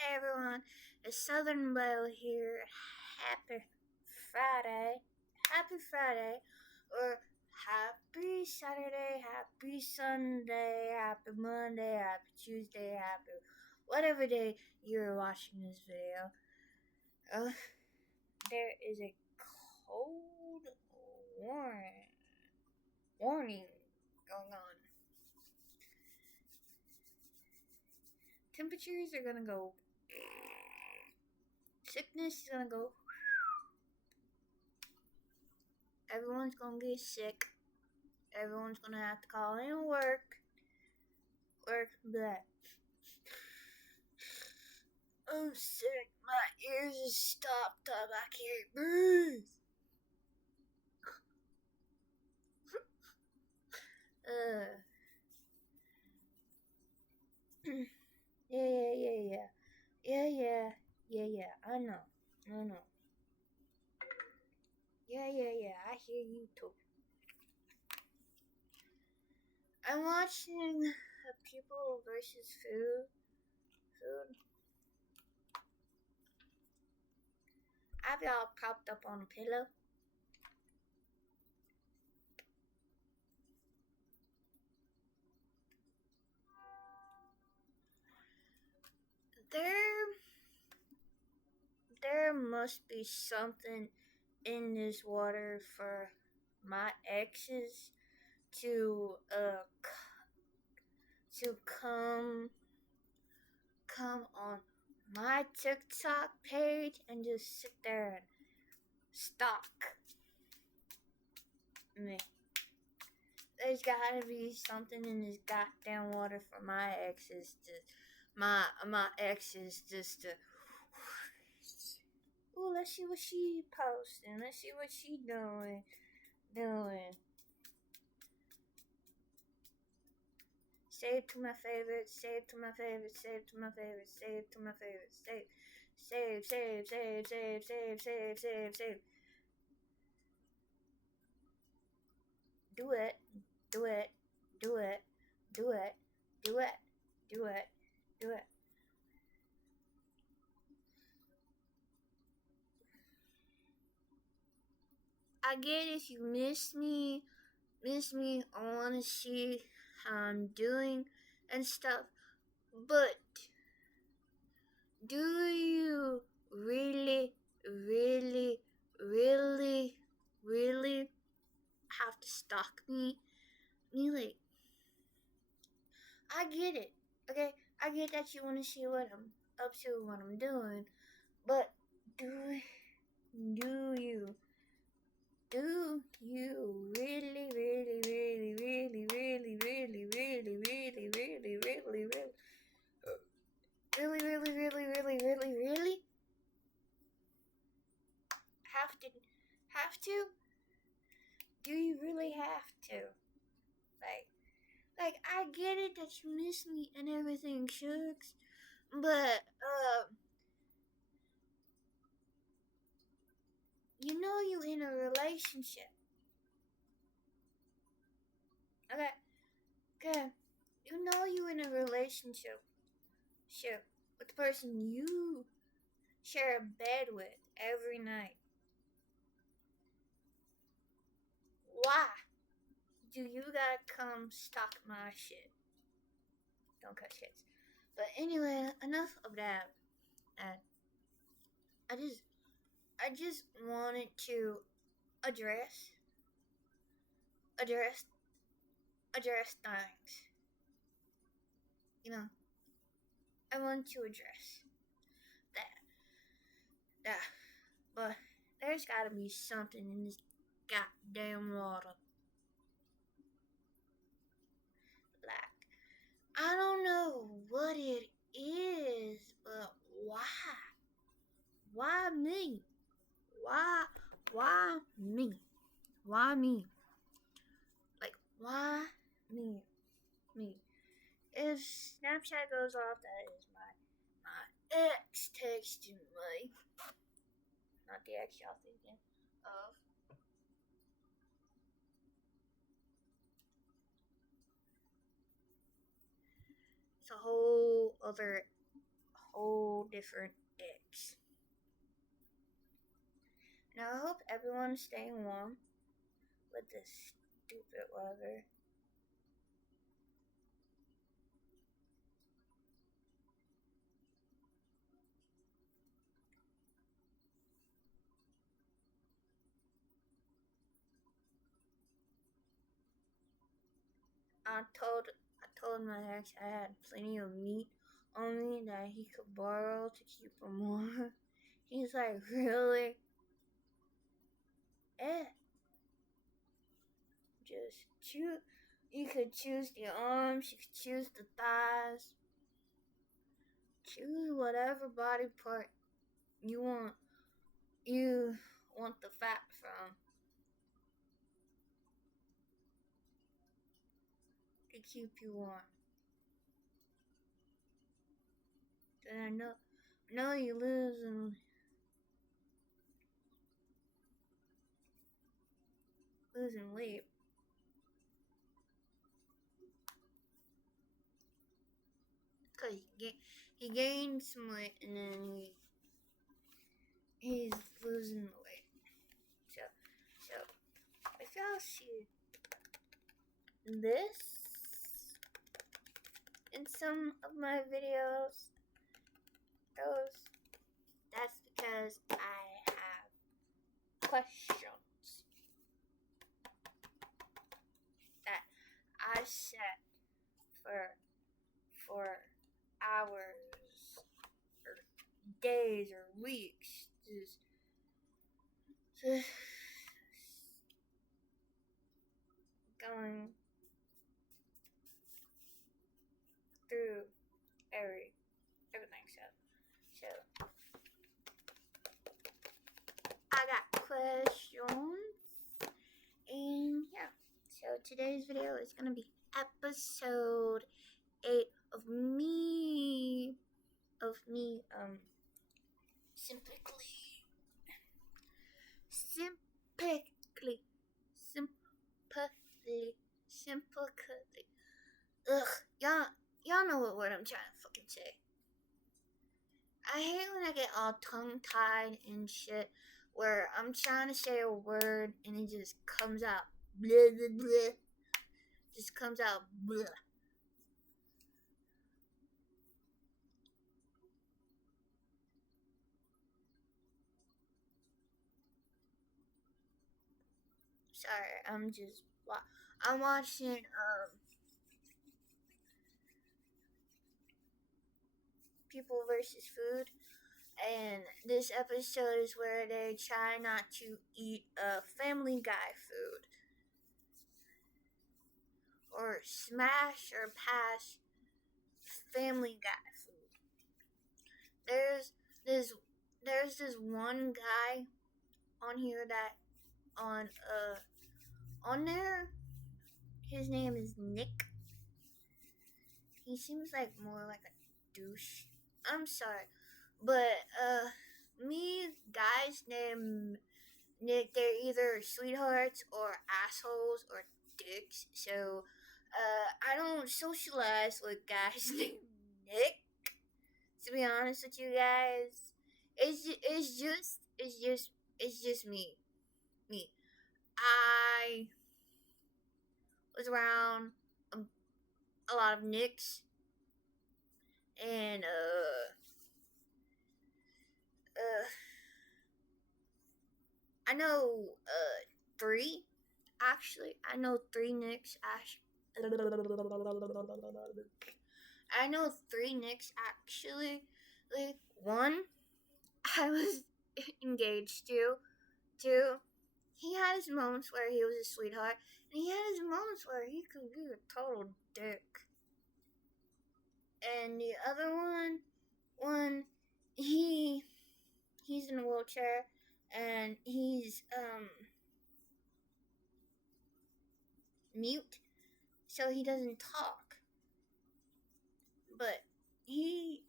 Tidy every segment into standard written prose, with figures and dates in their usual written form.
Hey everyone, it's Southern Belle here. Happy Friday. Happy Friday. Or happy Saturday, happy Sunday, happy Monday, happy Tuesday, happy whatever day you're watching this video. Uh, there is a cold warning going on. Temperatures are gonna go. Sickness is gonna go. Everyone's gonna get sick. Everyone's gonna have to call in work. But I'm sick. My ears are stopped up. I can't breathe. Uh. Yeah. I know. Yeah. I hear you too. I'm watching People versus Food. I have y'all propped up on a pillow. There must be something in this water for my exes to come on my TikTok page and just sit there and stalk me. There's gotta be something in this goddamn water for my exes just to. Ooh, let's see what she posting. Let's see what she doing. Save to my favorites. Save to my favorites. Save to my favorites. Save to my favorites. Save. Do it. I get if you miss me, I wanna see how I'm doing and stuff. But do you really have to stalk me? Like, I get it, okay? I get that you want to see what I'm up to, what I'm doing, but do you really have to? Do you really have to? Like I get it that you miss me and everything, Shucks, but you know you in a relationship. Okay. You know you in a relationship with the person you share a bed with every night. Why do you gotta come stalk my shit? Don't cut shit. But anyway, enough of that. And I just wanted to address address things. You know, I want to address that. But there's gotta be something in this goddamn water. Like, I don't know what it is, but why? Why me? Why me? Why me? Like, why me? If Snapchat goes off, that is my ex texting me. Not the ex y'all thinking of. It's a whole other whole different icks. Now I hope everyone's staying warm with this stupid weather. I told my ex I had plenty of meat on me that he could borrow to keep him warm. He's like, really? Eh. Just choose. You could choose the arms, you could choose the thighs. Choose whatever body part you want. You want the fat from to keep you warm. Then I know you losing weight. Cause he gained some weight and then he's losing the weight. So if y'all see this in some of my videos, that's because I have questions that I set for hours or days or weeks, just going through everything. So I got questions, and yeah. So today's video is gonna be episode 8 of me simply. Ugh, y'all know what word I'm trying to fucking say. I hate when I get all tongue tied and shit, where I'm trying to say a word and it just comes out blah blah blah. Just comes out blah. Sorry, I'm watching People versus Food, and this episode is where they try not to eat Family Guy food or smash or pass Family Guy food. There's this one guy on here that on there. His name is Nick. He seems like more like a douche. I'm sorry, but me guys named Nick, they're either sweethearts or assholes or dicks. So I don't socialize with guys named Nick. To be honest with you guys, it's just me. I was around a lot of Nicks, and I know 3 actually. I know 3 Nicks. I know 3 Nicks actually. Like one, I was engaged to. 2, he had his moments where he was a sweetheart, and he had his moments where he could be a total dick. And the other one, he's in a wheelchair, and he's mute, so he doesn't talk. But he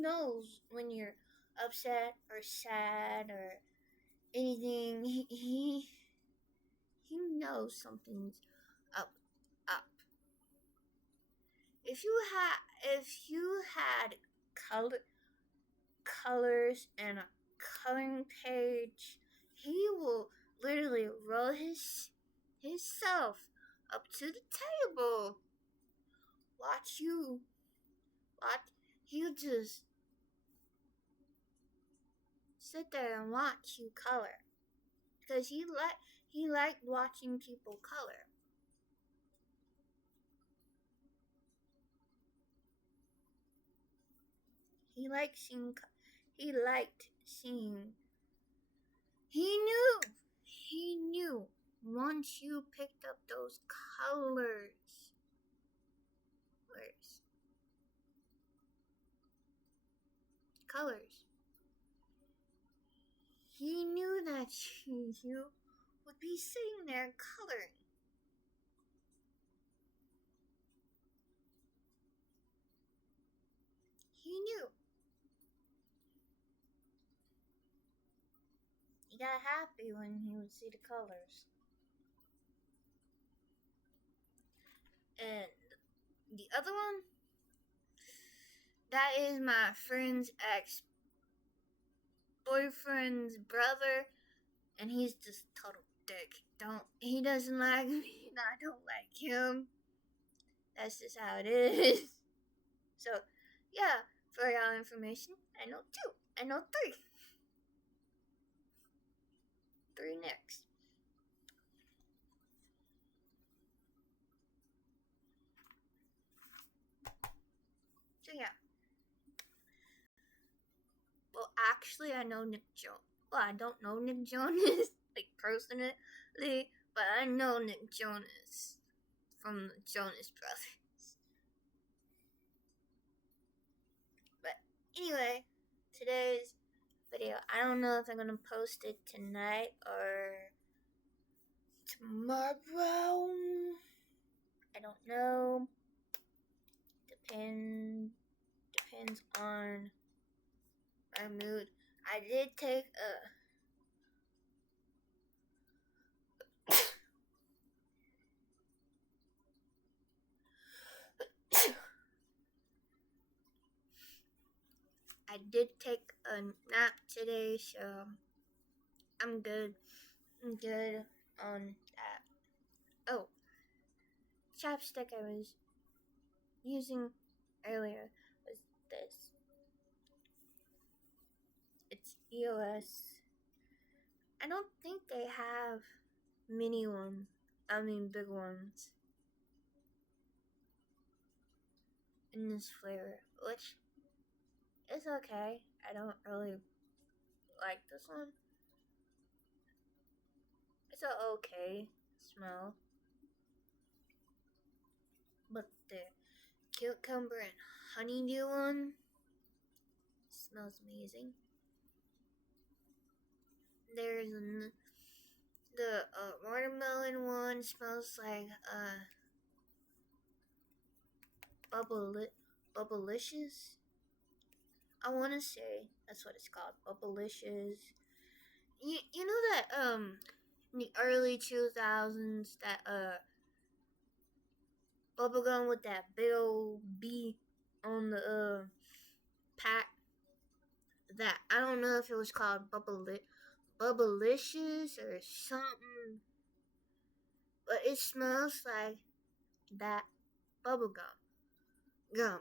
knows when you're upset or sad or anything. He knows something's up. If you had colors and a coloring page. He will literally roll himself up to the table. Watch. He'll just sit there and watch you color because he liked watching people color. He liked seeing. He knew once you picked up those colors, he knew that you would be sitting there coloring. He knew. He got happy when he would see the colors. And the other one, that is my friend's ex-boyfriend's brother, and he's just total dick. He doesn't like me, and I don't like him. That's just how it is. So, yeah, for your information, I know 2. I know 3. 3 next. So, yeah. Well, actually, I know Nick Jonas. Well, I don't know Nick Jonas, like, personally, but I know Nick Jonas from the Jonas Brothers. But anyway, today's video, I don't know if I'm gonna post it tonight or tomorrow. I don't know. Depends on my mood. I did take a nap today, so I'm good. I'm good on that. Oh, chapstick I was using earlier was this. It's EOS. I don't think they have big ones in this flavor, which is okay. I don't really like this one. It's an okay smell. But the cucumber and honeydew one smells amazing. There's the watermelon one smells like Bubblicious. I want to say that's what it's called, Bubblicious. You know that in the early 2000s that bubblegum with that big old B on the pack. That I don't know if it was called Bubblicious or something, but it smells like that bubblegum gum.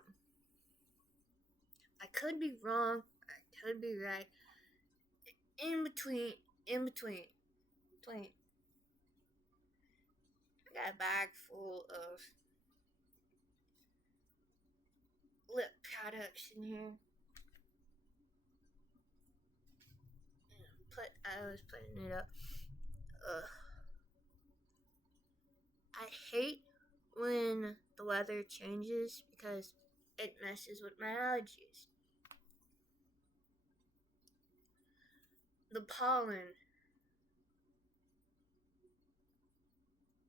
I could be wrong. I could be right. In between. I got a bag full of lip products in here. I was putting it up. I hate when the weather changes because it messes with my allergies. The pollen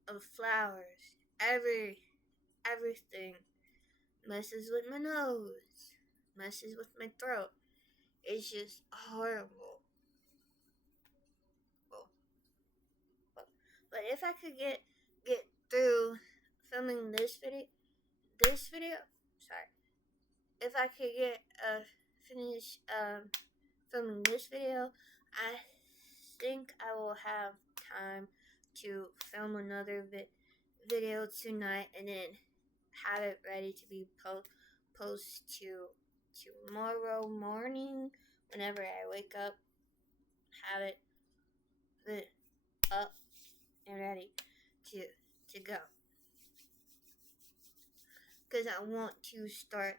of flowers, everything messes with my nose, messes with my throat. It's just horrible. But if I could get through filming this video, if I could get finish filming this video, I think I will have time to film another video tonight, and then have it ready to be post to tomorrow morning whenever I wake up. Have it up and ready to go, because I want to start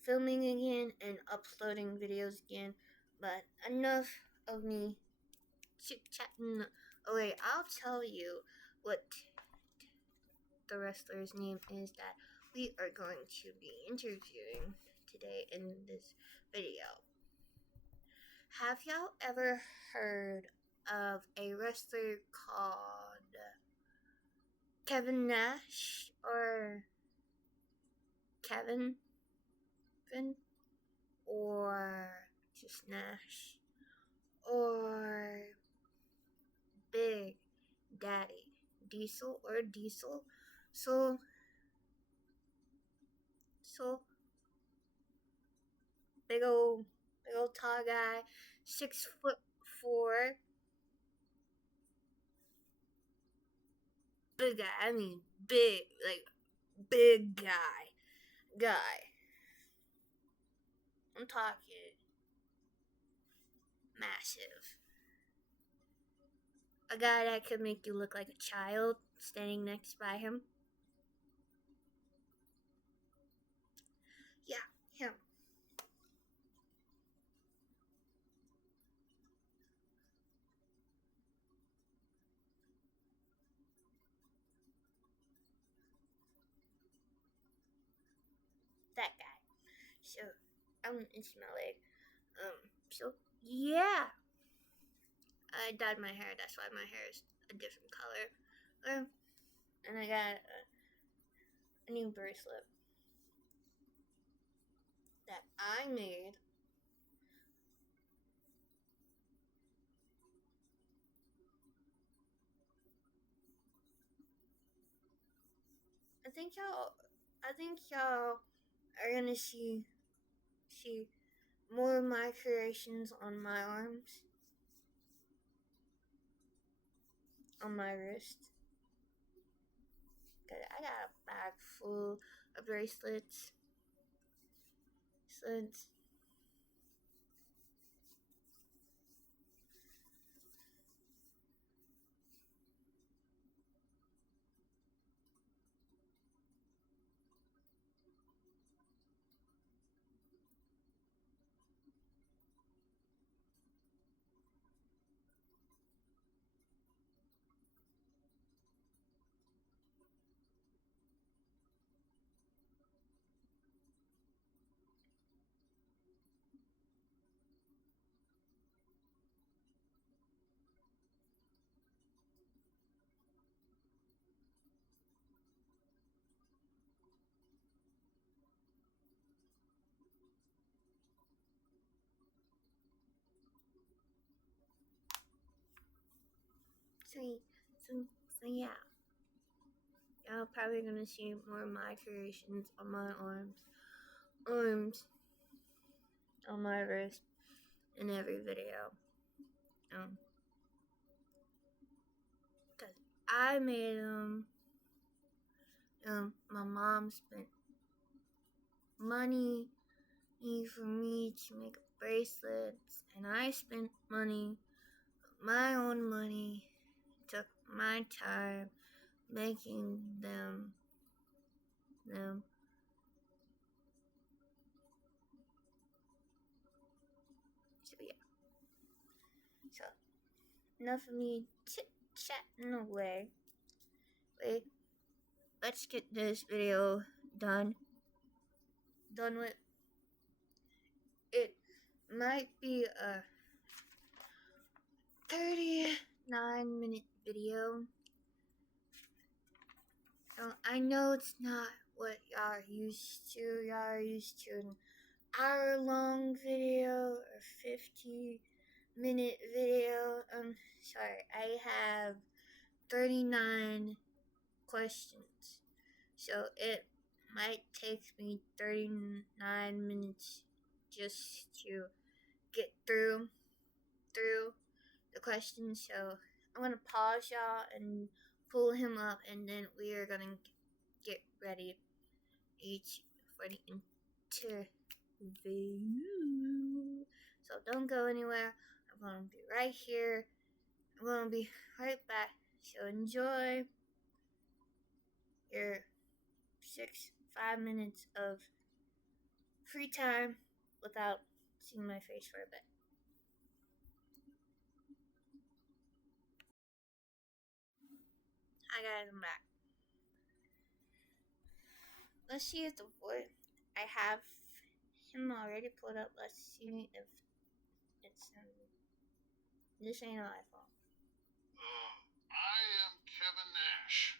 filming again and uploading videos again. But enough of me chit chatting away. I'll tell you what the wrestler's name is that we are going to be interviewing today in this video. Have y'all ever heard of a wrestler called Kevin Nash, or Kevin, or just Nash, or Big Daddy Diesel, or Diesel? So big old tall guy, 6'4", big guy. I mean, big, like big guy. I'm talking massive. A guy that could make you look like a child standing next by him. Yeah, him. That guy. So, it's my leg. So, yeah. I dyed my hair, that's why my hair is a different color. And I got a new bracelet that I made. I think y'all are gonna see more of my creations on my arms, on my wrist. Cause I got a bag full of bracelets. So yeah. Y'all probably gonna see more of my creations on my arms, on my wrist, in every video. Cause I made them. My mom spent money for me to make bracelets, and I spent my own money, took my time making them. So yeah. So enough of me chit-chatting away. Wait, let's get this video done with. It might be a 39-minute video. So I know it's not what y'all are used to. Y'all are used to an hour-long video or 50-minute video. Sorry, I have 39 questions. So it might take me 39 minutes just to get through the questions. So I'm gonna pause y'all and pull him up, and then we are gonna get ready each for the interview. So don't go anywhere. I'm gonna be right here. I'm gonna be right back. So enjoy your 5 minutes of free time without seeing my face for a bit. Hi guys, I'm back. Let's see if the voice. I have him already pulled up. Let's see if it's this ain't an iPhone. I am Kevin Nash.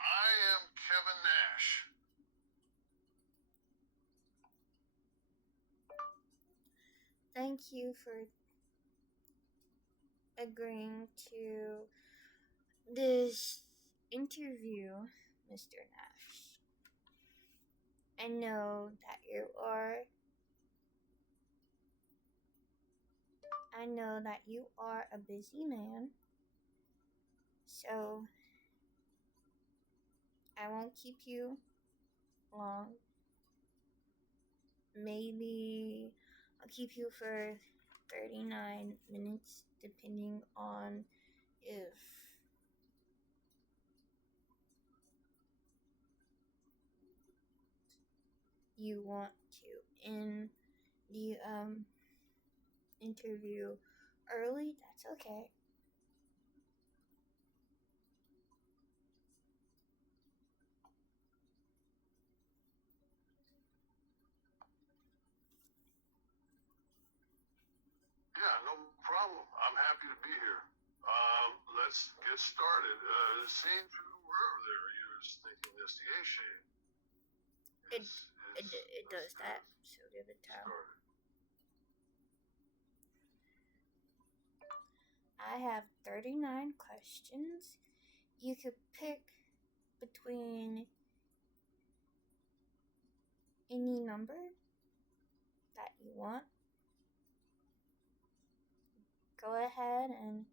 I am Kevin Nash. Thank you for agreeing to this interview, Mr. Nash. I know that you are. I know that you are a busy man, so I won't keep you long. Maybe I'll keep you for 39 minutes, depending on if you want to end the interview early. That's okay. Yeah, no problem. I'm happy to be here. Let's get started. Seeing through wherever there you was thinking this the A shape. It does that, so give it time. I have 39 questions. You could pick between any number that you want. Go ahead and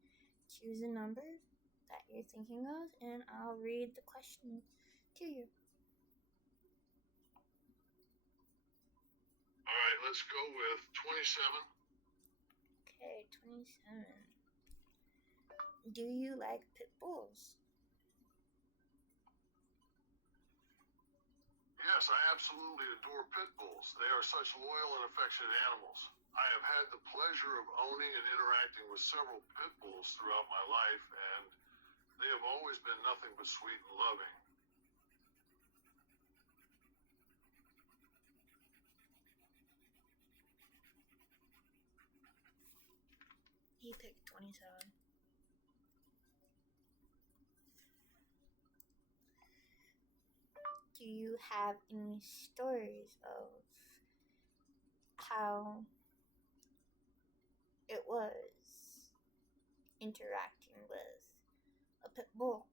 choose a number that you're thinking of, and I'll read the question to you. All right, let's go with 27. Okay, 27. Do you like pit bulls? Yes, I absolutely adore pit bulls. They are such loyal and affectionate animals. I have had the pleasure of owning and interacting with several pit bulls throughout my life, and they have always been nothing but sweet and loving. He picked 27. Do you have any stories of how it was interacting with a pit bull?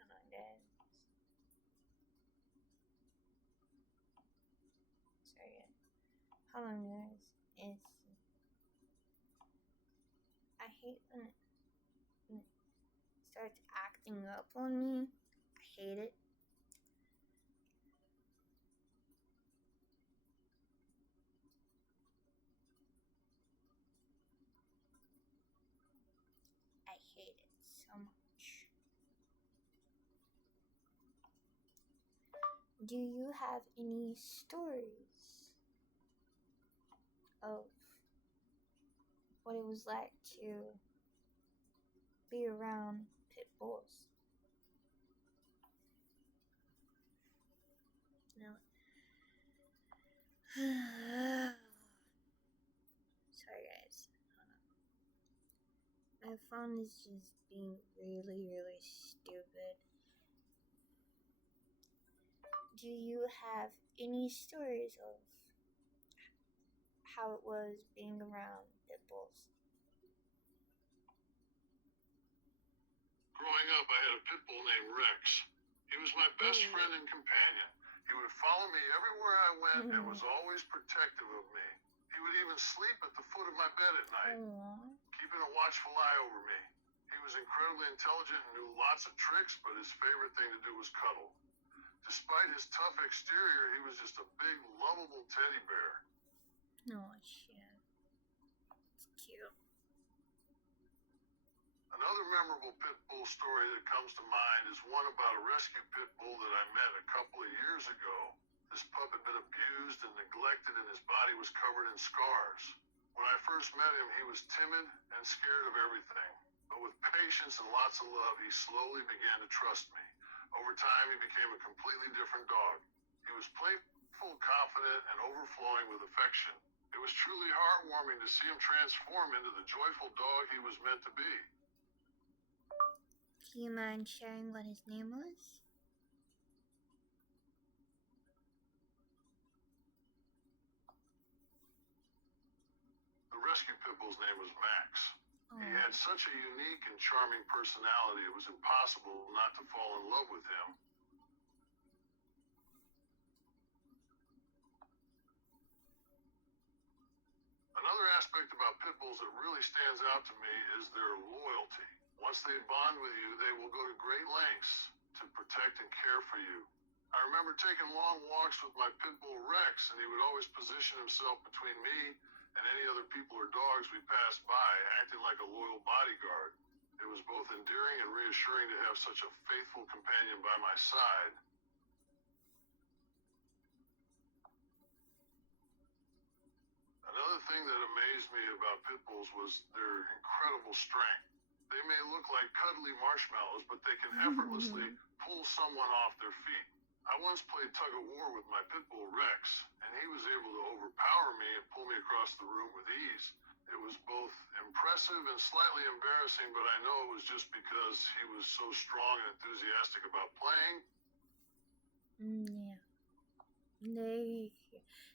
Hold on, guys. Sorry. Hold on, guys. I hate when it starts acting up on me. I hate it. I hate it so much. Do you have any stories of what it was like to be around pit bulls? No. Sorry, guys. My phone is just being really, really stupid. Do you have any stories of how it was being around pit bulls. Growing up, I had a pit bull named Rex. He was my best friend and companion. He would follow me everywhere I went and was always protective of me. He would even sleep at the foot of my bed at night, keeping a watchful eye over me. He was incredibly intelligent and knew lots of tricks, but his favorite thing to do was cuddle. Despite his tough exterior, he was just a big, lovable teddy bear. Oh, shit. It's cute. Another memorable pit bull story that comes to mind is one about a rescue pit bull that I met a couple of years ago. This pup had been abused and neglected and his body was covered in scars. When I first met him, he was timid and scared of everything. But with patience and lots of love, he slowly began to trust me. Over time, he became a completely different dog. He was playful, confident, and overflowing with affection. It was truly heartwarming to see him transform into the joyful dog he was meant to be. Do you mind sharing what his name was? The rescue pit bull's name was Max. He had such a unique and charming personality, it was impossible not to fall in love with him. Another aspect about pit bulls that really stands out to me is their loyalty. Once they bond with you, they will go to great lengths to protect and care for you. I remember taking long walks with my pit bull Rex, and he would always position himself between me and any other people or dogs we passed by, acting like a loyal bodyguard. It was both endearing and reassuring to have such a faithful companion by my side. Another thing that amazed me about pit bulls was their incredible strength. They may look like cuddly marshmallows, but they can effortlessly pull someone off their feet. I once played tug of war with my pit bull Rex, and he was able to overpower me and pull me across the room with ease. It was both impressive and slightly embarrassing, but I know it was just because he was so strong and enthusiastic about playing. Yeah.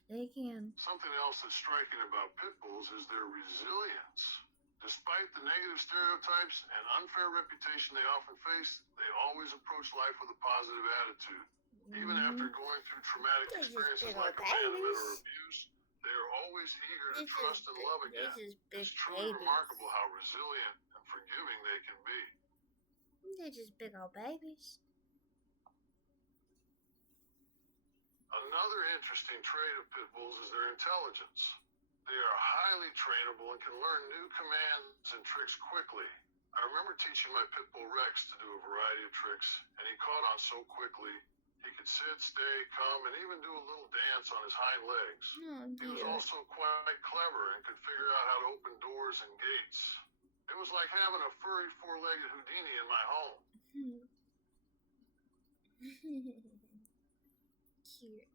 They can. Something else that's striking about pit bulls is their resilience. Despite the negative stereotypes and unfair reputation they often face, they always approach life with a positive attitude. Even after going through traumatic experiences like abandonment or abuse, they are always eager to trust and love again. It's truly remarkable how resilient and forgiving they can be. They're just big old babies. Another interesting trait of pit bulls is their intelligence. They are highly trainable and can learn new commands and tricks quickly. I remember teaching my pit bull Rex to do a variety of tricks, and he caught on so quickly. He could sit, stay, come, and even do a little dance on his hind legs. He was also quite clever and could figure out how to open doors and gates. It was like having a furry four-legged Houdini in my home. Cute.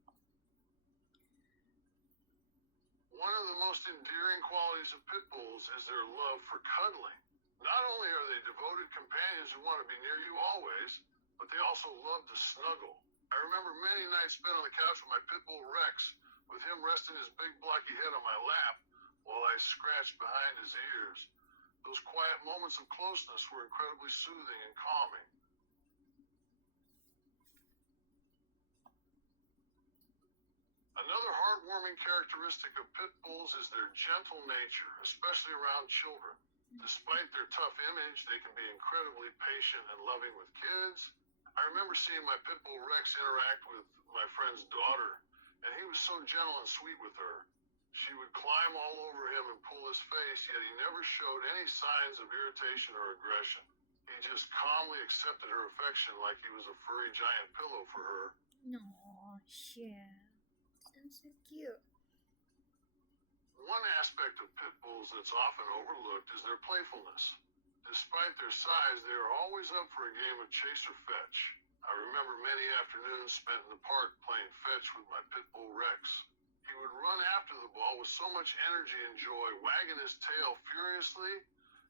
One of the most endearing qualities of pit bulls is their love for cuddling. Not only are they devoted companions who want to be near you always, but they also love to snuggle. I remember many nights spent on the couch with my pit bull Rex, with him resting his big blocky head on my lap while I scratched behind his ears. Those quiet moments of closeness were incredibly soothing and calming. Another heartwarming characteristic of pit bulls is their gentle nature, especially around children. Despite their tough image, they can be incredibly patient and loving with kids. I remember seeing my pit bull Rex interact with my friend's daughter, and he was so gentle and sweet with her. She would climb all over him and pull his face, yet he never showed any signs of irritation or aggression. He just calmly accepted her affection like he was a furry giant pillow for her. No, shit. That's so cute. One aspect of pit bulls that's often overlooked is their playfulness. Despite their size, they are always up for a game of chase or fetch. I remember many afternoons spent in the park playing fetch with my pit bull Rex. He would run after the ball with so much energy and joy, wagging his tail furiously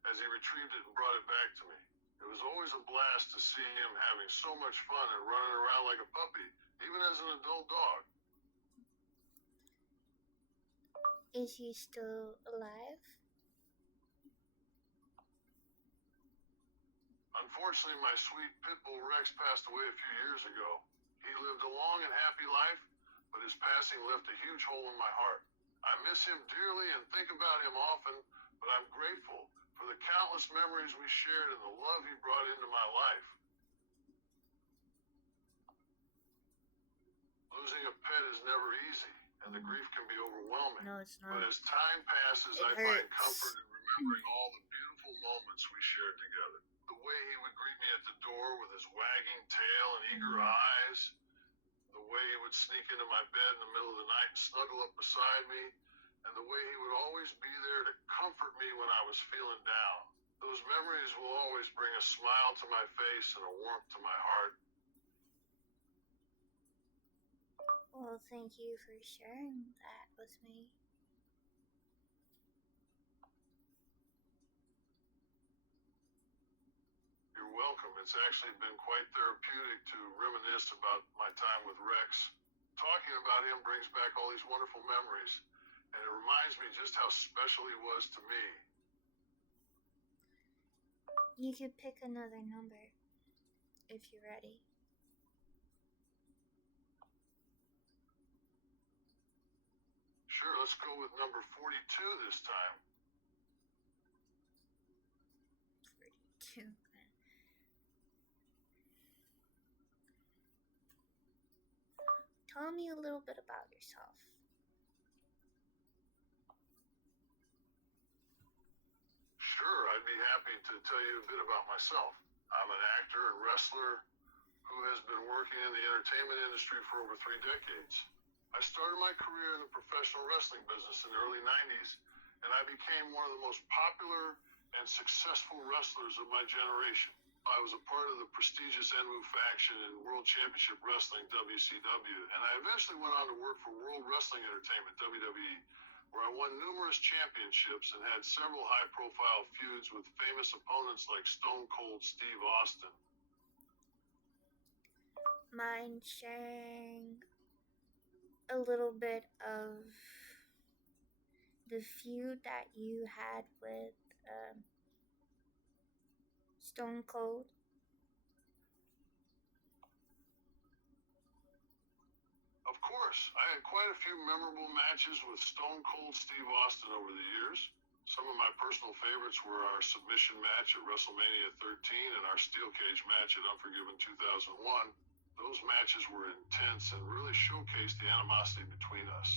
as he retrieved it and brought it back to me. It was always a blast to see him having so much fun and running around like a puppy, even as an adult dog. Is he still alive? Unfortunately, my sweet pit bull Rex passed away a few years ago. He lived a long and happy life, but his passing left a huge hole in my heart. I miss him dearly and think about him often, but I'm grateful for the countless memories we shared and the love he brought into my life. Losing a pet is never easy, and the grief can be overwhelming. No, it's But not. as time passes, It I find hurts. comfort in remembering all the beautiful moments we shared together. The way he would greet me at the door with his wagging tail and eager eyes, the way he would sneak into my bed in the middle of the night and snuggle up beside me, and the way he would always be there to comfort me when I was feeling down. Those memories will always bring a smile to my face and a warmth to my heart. Well, thank you for sharing that with me. You're welcome. It's actually been quite therapeutic to reminisce about my time with Rex. Talking about him brings back all these wonderful memories, and it reminds me just how special he was to me. You could pick another number if you're ready. Sure, let's go with number 42 this time. 42. Tell me a little bit about yourself. Sure, I'd be happy to tell you a bit about myself. I'm an actor and wrestler who has been working in the entertainment industry for over 3 decades. I started my career in the professional wrestling business in the early 90s, and I became one of the most popular and successful wrestlers of my generation. I was a part of the prestigious Enmu faction in World Championship Wrestling, WCW, and I eventually went on to work for World Wrestling Entertainment, WWE, where I won numerous championships and had several high-profile feuds with famous opponents like Stone Cold Steve Austin. Mind sharing a little bit of the feud that you had with Stone Cold? Of course, I had quite a few memorable matches with Stone Cold Steve Austin over the years. Some of my personal favorites were our submission match at WrestleMania 13 and our steel cage match at Unforgiven 2001. Those matches were intense and really showcased the animosity between us.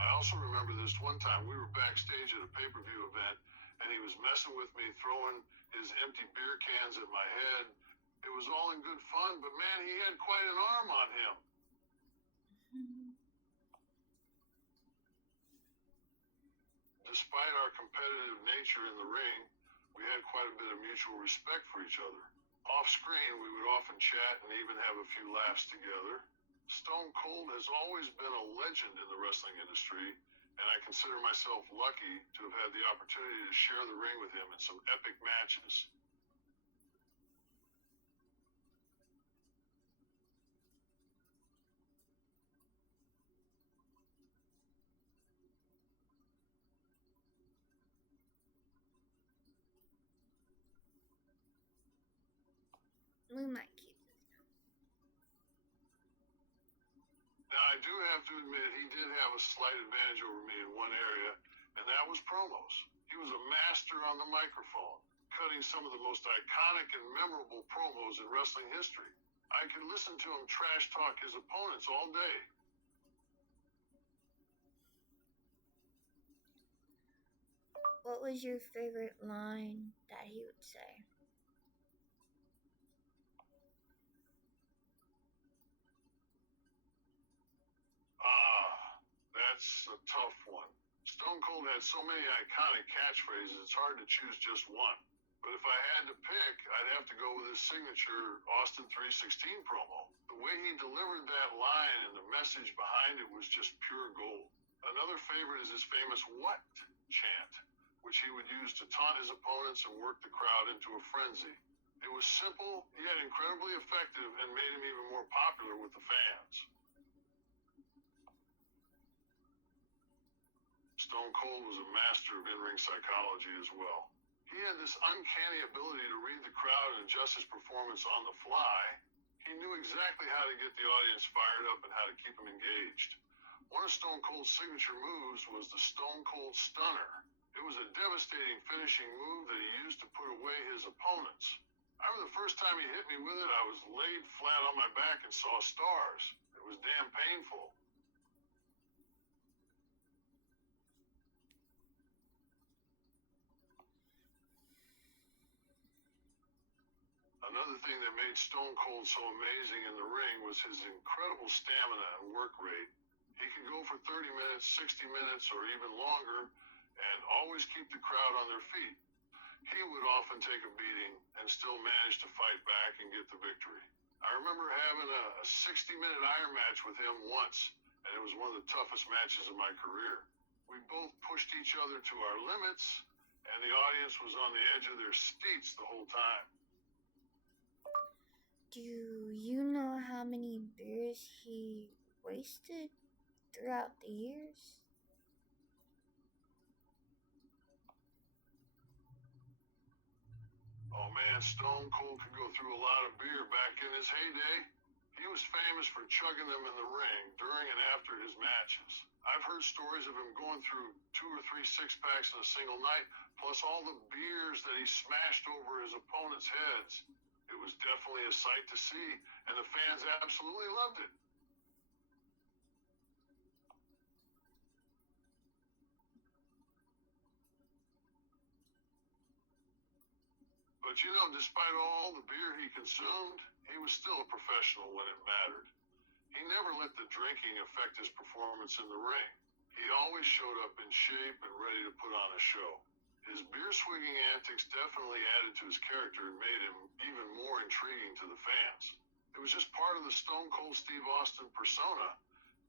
I also remember this one time we were backstage at a pay-per-view event and he was messing with me, throwing his empty beer cans at my head. It was all in good fun, but man, he had quite an arm on him. Despite our competitive nature in the ring, we had quite a bit of mutual respect for each other. Off screen, we would often chat and even have a few laughs together. Stone Cold has always been a legend in the wrestling industry, and I consider myself lucky to have had the opportunity to share the ring with him in some epic matches. We might keep this. Now, I do have to admit, he did have a slight advantage over me in one area, and that was promos. He was a master on the microphone, cutting some of the most iconic and memorable promos in wrestling history. I could listen to him trash talk his opponents all day. What was your favorite line that he would say? That's a tough one. Stone Cold had so many iconic catchphrases, it's hard to choose just one. But if I had to pick, I'd have to go with his signature Austin 316 promo. The way he delivered that line and the message behind it was just pure gold. Another favorite is his famous "What" chant, which he would use to taunt his opponents and work the crowd into a frenzy. It was simple, yet incredibly effective, and made him even more popular with the fans. Stone Cold was a master of in-ring psychology as well. He had this uncanny ability to read the crowd and adjust his performance on the fly. He knew exactly how to get the audience fired up and how to keep them engaged. One of Stone Cold's signature moves was the Stone Cold Stunner. It was a devastating finishing move that he used to put away his opponents. I remember the first time he hit me with it, I was laid flat on my back and saw stars. It was damn painful. Another thing that made Stone Cold so amazing in the ring was his incredible stamina and work rate. He could go for 30 minutes, 60 minutes, or even longer, and always keep the crowd on their feet. He would often take a beating and still manage to fight back and get the victory. I remember having a 60-minute iron match with him once, and it was one of the toughest matches of my career. We both pushed each other to our limits, and the audience was on the edge of their seats the whole time. Do you know how many beers he wasted throughout the years? Oh man, Stone Cold could go through a lot of beer back in his heyday. He was famous for chugging them in the ring during and after his matches. I've heard stories of him going through 2 or 3 six-packs in a single night, plus all the beers that he smashed over his opponents' heads. It was definitely a sight to see, and the fans absolutely loved it. But you know, despite all the beer he consumed, he was still a professional when it mattered. He never let the drinking affect his performance in the ring. He always showed up in shape and ready to put on a show. His beer-swigging antics definitely added to his character and made him even more intriguing to the fans. It was just part of the Stone Cold Steve Austin persona,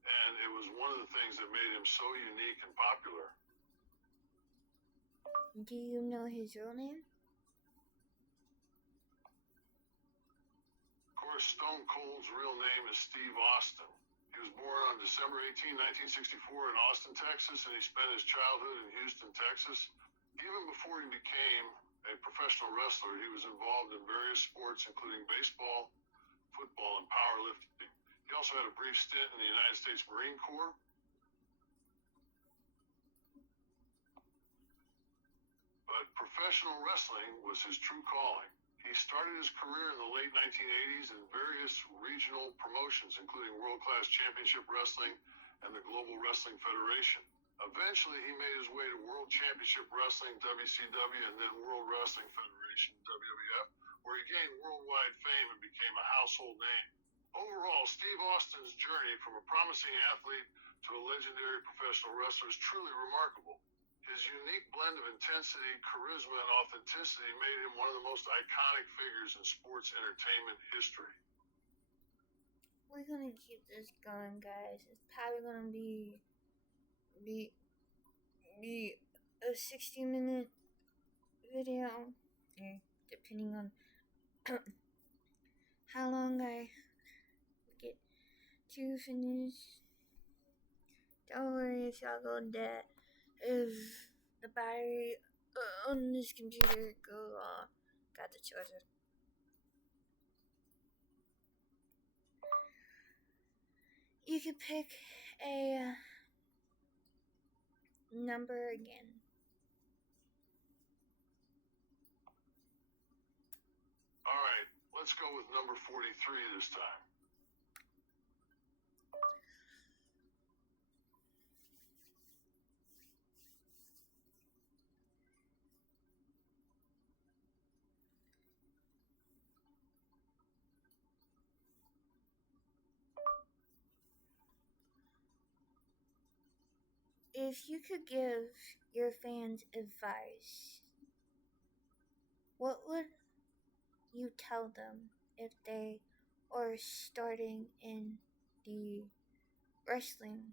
and it was one of the things that made him so unique and popular. Do you know his real name? Of course, Stone Cold's real name is Steve Austin. He was born on December 18, 1964 in Austin, Texas, and he spent his childhood in Houston, Texas. Even before he became a professional wrestler, he was involved in various sports, including baseball, football, and powerlifting. He also had a brief stint in the United States Marine Corps. But professional wrestling was his true calling. He started his career in the late 1980s in various regional promotions, including World Class Championship Wrestling and the Global Wrestling Federation. Eventually, he made his way to World Championship Wrestling, WCW, and then World Wrestling Federation, WWF, where he gained worldwide fame and became a household name. Overall, Steve Austin's journey from a promising athlete to a legendary professional wrestler is truly remarkable. His unique blend of intensity, charisma, and authenticity made him one of the most iconic figures in sports entertainment history. We're gonna keep this going, guys. It's probably gonna be a 60-minute video, depending on how long I get to finish. Don't worry if y'all go dead. If the battery on this computer go off, got the charger. You can pick a number again. All right, let's go with number 43 this time. If you could give your fans advice, what would you tell them if they are starting in the wrestling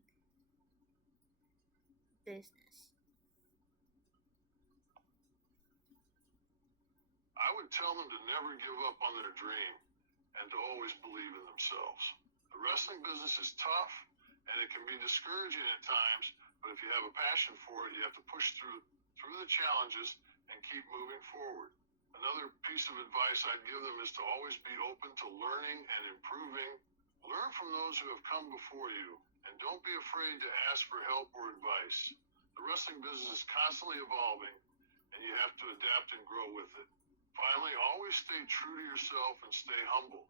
business? I would tell them to never give up on their dream and to always believe in themselves. The wrestling business is tough and it can be discouraging at times, But if you have a passion for it, you have to push through the challenges and keep moving forward. Another piece of advice I'd give them is to always be open to learning and improving. Learn from those who have come before you, and don't be afraid to ask for help or advice. The wrestling business is constantly evolving, and you have to adapt and grow with it. Finally, always stay true to yourself and stay humble.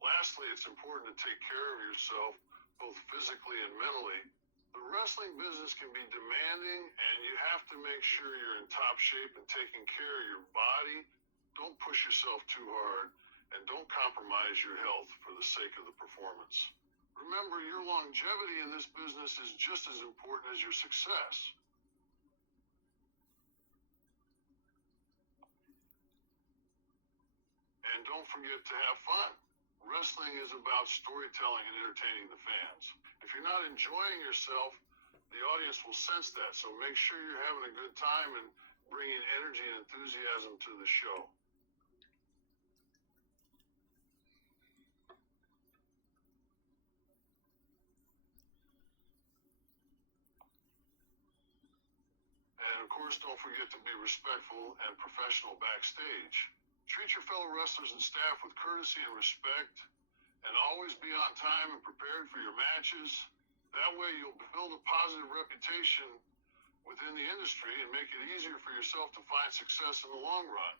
Lastly, it's important to take care of yourself, both physically and mentally. The wrestling business can be demanding, and you have to make sure you're in top shape and taking care of your body. Don't push yourself too hard, and don't compromise your health for the sake of the performance. Remember, your longevity in this business is just as important as your success. And don't forget to have fun. Wrestling is about storytelling and entertaining the fans. If you're not enjoying yourself, the audience will sense that. So make sure you're having a good time and bringing energy and enthusiasm to the show. And of course, don't forget to be respectful and professional backstage. Treat your fellow wrestlers and staff with courtesy and respect, and always be on time and prepared for your matches. That way you'll build a positive reputation within the industry and make it easier for yourself to find success in the long run.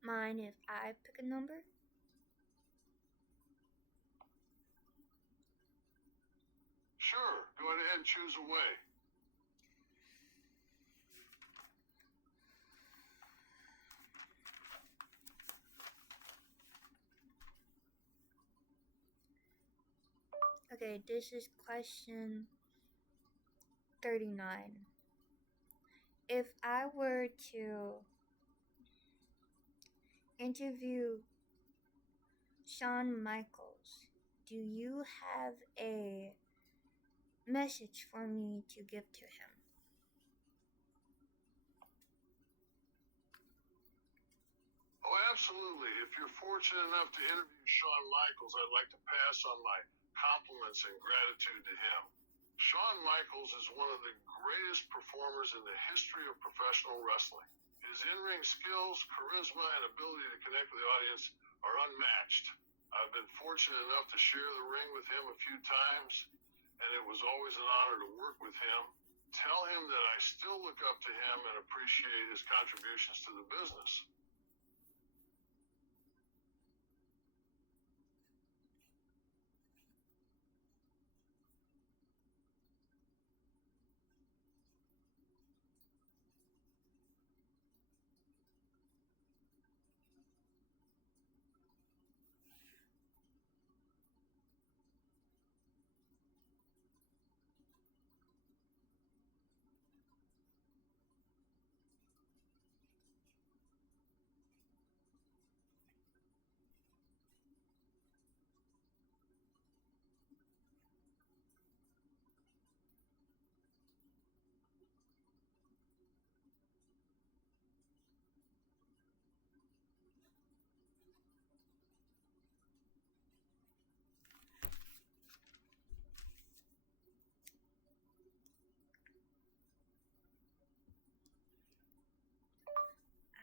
Mind if I pick a number? Sure, go ahead and choose a way. Okay, this is question 39. If I were to interview Shawn Michaels, do you have a message for me to give to him? Oh, absolutely. If you're fortunate enough to interview Shawn Michaels, I'd like to pass on my compliments and gratitude to him. Shawn Michaels is one of the greatest performers in the history of professional wrestling. His in-ring skills, charisma, and ability to connect with the audience are unmatched. I've been fortunate enough to share the ring with him a few times, and it was always an honor to work with him. Tell him that I still look up to him and appreciate his contributions to the business.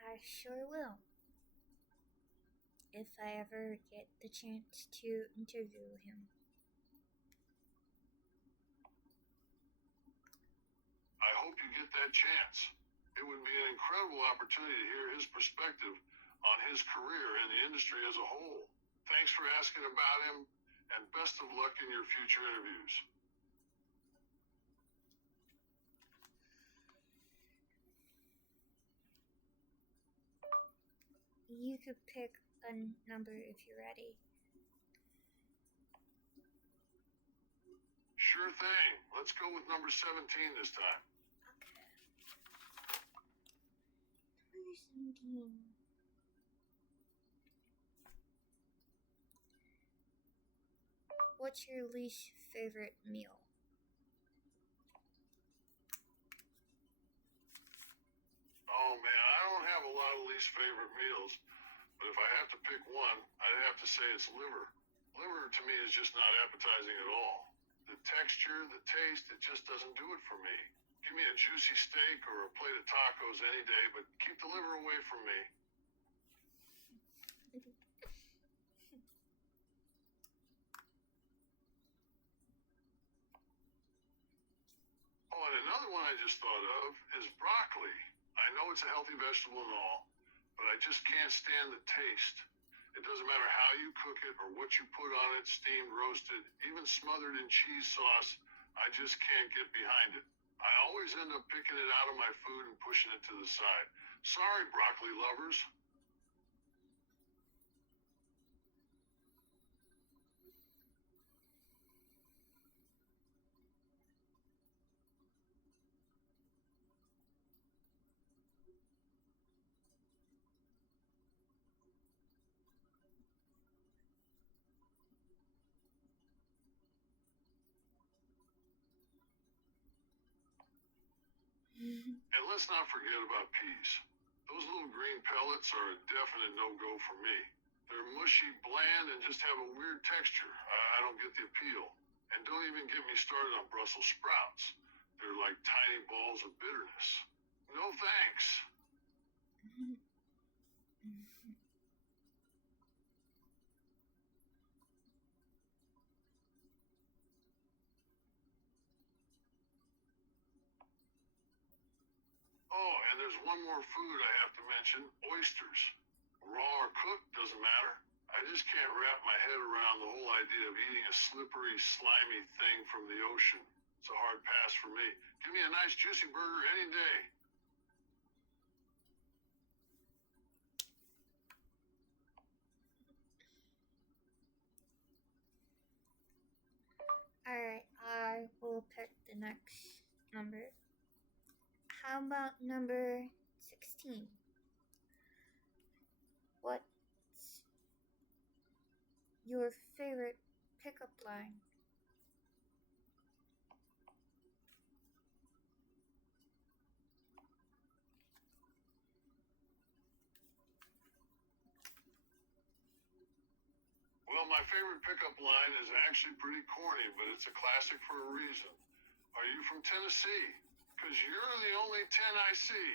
I sure will. If I ever get the chance to interview him. I hope you get that chance. It would be an incredible opportunity to hear his perspective on his career and the industry as a whole. Thanks for asking about him, and best of luck in your future interviews. You could pick a number if you're ready. Sure thing. Let's go with number 17 this time. Okay. Number 17. What's your least favorite meal? Oh man, I don't have a lot of least favorite meals, but if I have to pick one, I'd have to say it's liver. Liver to me is just not appetizing at all. The texture, the taste, it just doesn't do it for me. Give me a juicy steak or a plate of tacos any day, but keep the liver away from me. Oh, and another one I just thought of is broccoli. I know it's a healthy vegetable and all, but I just can't stand the taste. It doesn't matter how you cook it or what you put on it, steamed, roasted, even smothered in cheese sauce, I just can't get behind it. I always end up picking it out of my food and pushing it to the side. Sorry, broccoli lovers. And let's not forget about peas. Those little green pellets are a definite no-go for me. They're mushy, bland, and just have a weird texture. I don't get the appeal. And don't even get me started on Brussels sprouts. They're like tiny balls of bitterness. No thanks. Oh, and there's one more food I have to mention, oysters. Raw or cooked, doesn't matter. I just can't wrap my head around the whole idea of eating a slippery, slimy thing from the ocean. It's a hard pass for me. Give me a nice juicy burger any day. Alright, I will pick the next number. How about number 16? What's your favorite pickup line? Well, my favorite pickup line is actually pretty corny, but it's a classic for a reason. Are you from Tennessee? Because you're the only 10 I see.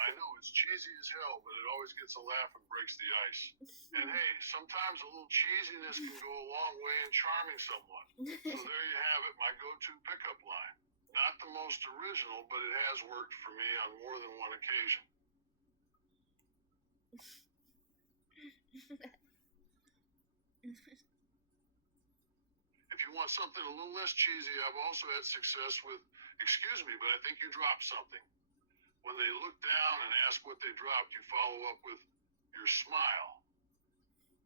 I know it's cheesy as hell, but it always gets a laugh and breaks the ice. And hey, sometimes a little cheesiness can go a long way in charming someone. So there you have it, my go-to pickup line. Not the most original, but it has worked for me on more than one occasion. If you want something a little less cheesy, I've also had success with, excuse me, but I think you dropped something. When they look down and ask what they dropped, you follow up with your smile.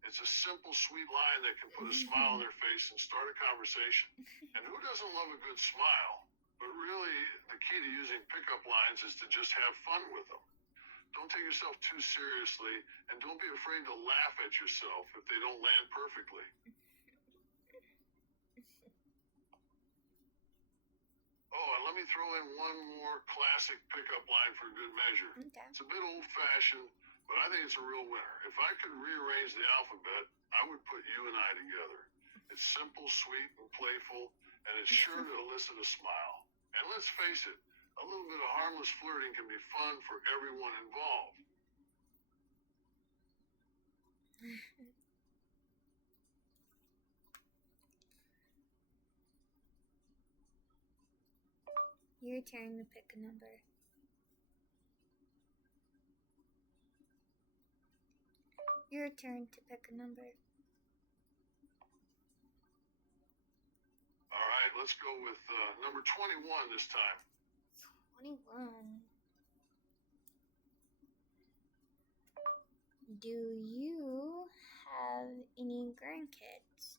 It's a simple, sweet line that can put a smile on their face and start a conversation. And who doesn't love a good smile? But really, the key to using pickup lines is to just have fun with them. Don't take yourself too seriously, and don't be afraid to laugh at yourself if they don't land perfectly. Oh, and let me throw in one more classic pickup line for good measure. Okay. It's a bit old-fashioned, but I think it's a real winner. If I could rearrange the alphabet, I would put you and I together. It's simple, sweet, and playful, and it's sure to elicit a smile. And let's face it, a little bit of harmless flirting can be fun for everyone involved. Your turn to pick a number. Your turn to pick a number. All right, let's go with number 21 this time. 21. Do you have any grandkids?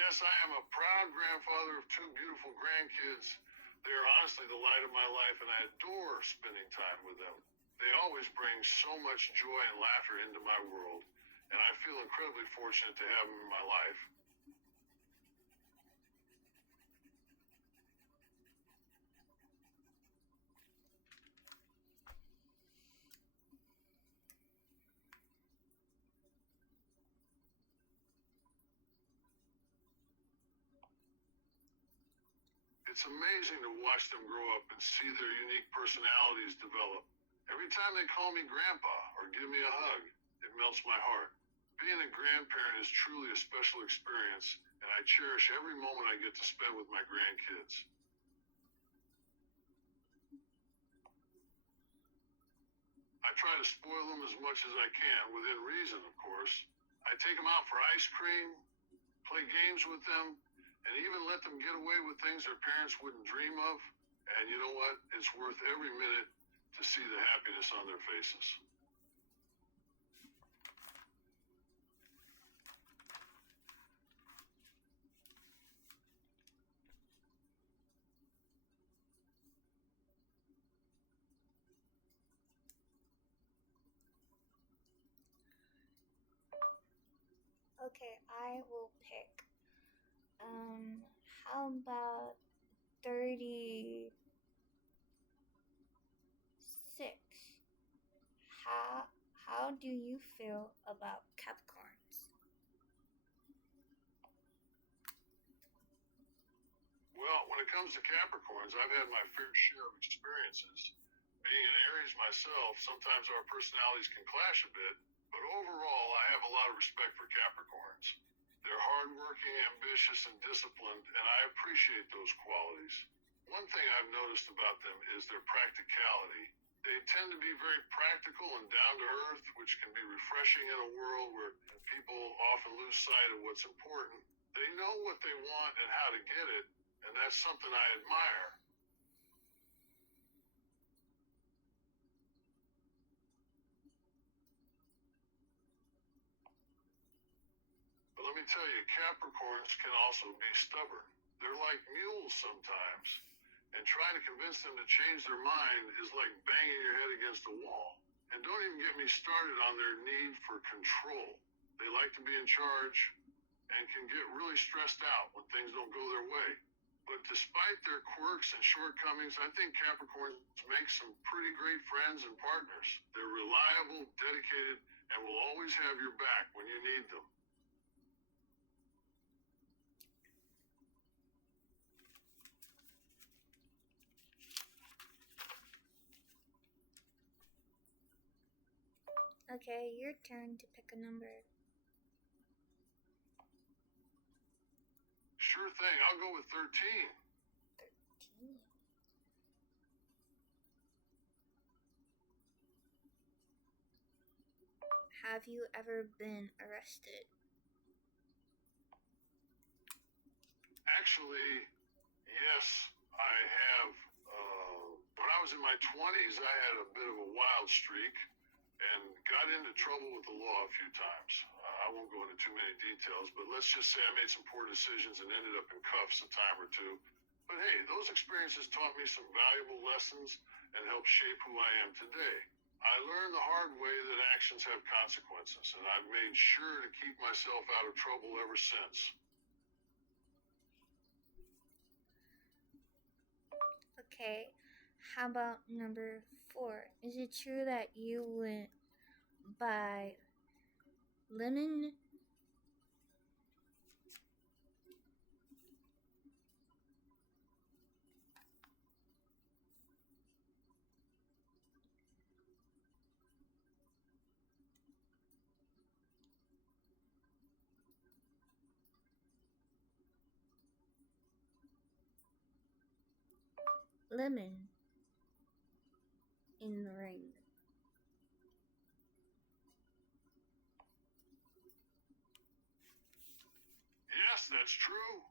Yes, I am a proud grandfather of two beautiful grandkids. They are honestly the light of my life, and I adore spending time with them. They always bring so much joy and laughter into my world. and I feel incredibly fortunate to have him in my life. It's amazing to watch them grow up and see their unique personalities develop. Every time they call me grandpa or give me a hug, it melts my heart. Being a grandparent is truly a special experience, and I cherish every moment I get to spend with my grandkids. I try to spoil them as much as I can, within reason, of course. I take them out for ice cream, play games with them, and even let them get away with things their parents wouldn't dream of. And you know what? It's worth every minute to see the happiness on their faces. Okay, I will pick. How about 36? How do you feel about Capricorns? Well, when it comes to Capricorns, I've had my fair share of experiences. Being an Aries myself, sometimes our personalities can clash a bit, but overall, I have a lot of respect for Capricorns. They're hardworking, ambitious, and disciplined, and I appreciate those qualities. One thing I've noticed about them is their practicality. They tend to be very practical and down to earth, which can be refreshing in a world where people often lose sight of what's important. They know what they want and how to get it, and that's something I admire. But let me tell you, Capricorns can also be stubborn. They're like mules sometimes, and trying to convince them to change their mind is like banging your head against a wall. And don't even get me started on their need for control. They like to be in charge and can get really stressed out when things don't go their way. But despite their quirks and shortcomings, I think Capricorns make some pretty great friends and partners. They're reliable, dedicated, and will always have your back when you need them. Okay, your turn to pick a number. Sure thing, I'll go with 13. 13. Have you ever been arrested? Actually, yes, I have. When I was in my 20s, I had a bit of a wild streak and got into trouble with the law a few times. I won't go into too many details, but let's just say I made some poor decisions and ended up in cuffs a time or two. But hey, those experiences taught me some valuable lessons and helped shape who I am today. I learned the hard way that actions have consequences, and I've made sure to keep myself out of trouble ever since. Okay, how about number 4? Is it true that you went by lemon? Lemon in the ring. Yes, that's true.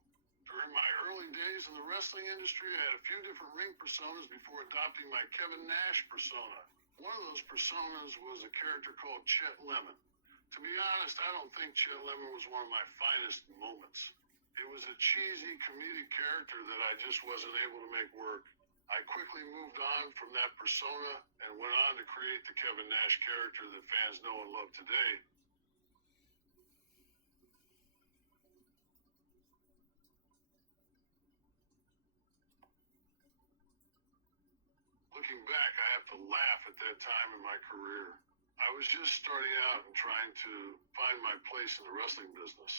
During my early days in the wrestling industry, I had a few different ring personas before adopting my Kevin Nash persona. One of those personas was a character called Chet Lemon. To be honest, I don't think Chet Lemon was one of my finest moments. It was a cheesy comedic character that I just wasn't able to make work. I quickly moved on from that persona and went on to create the Kevin Nash character that fans know and love today. Looking back, I have to laugh at that time in my career. I was just starting out and trying to find my place in the wrestling business.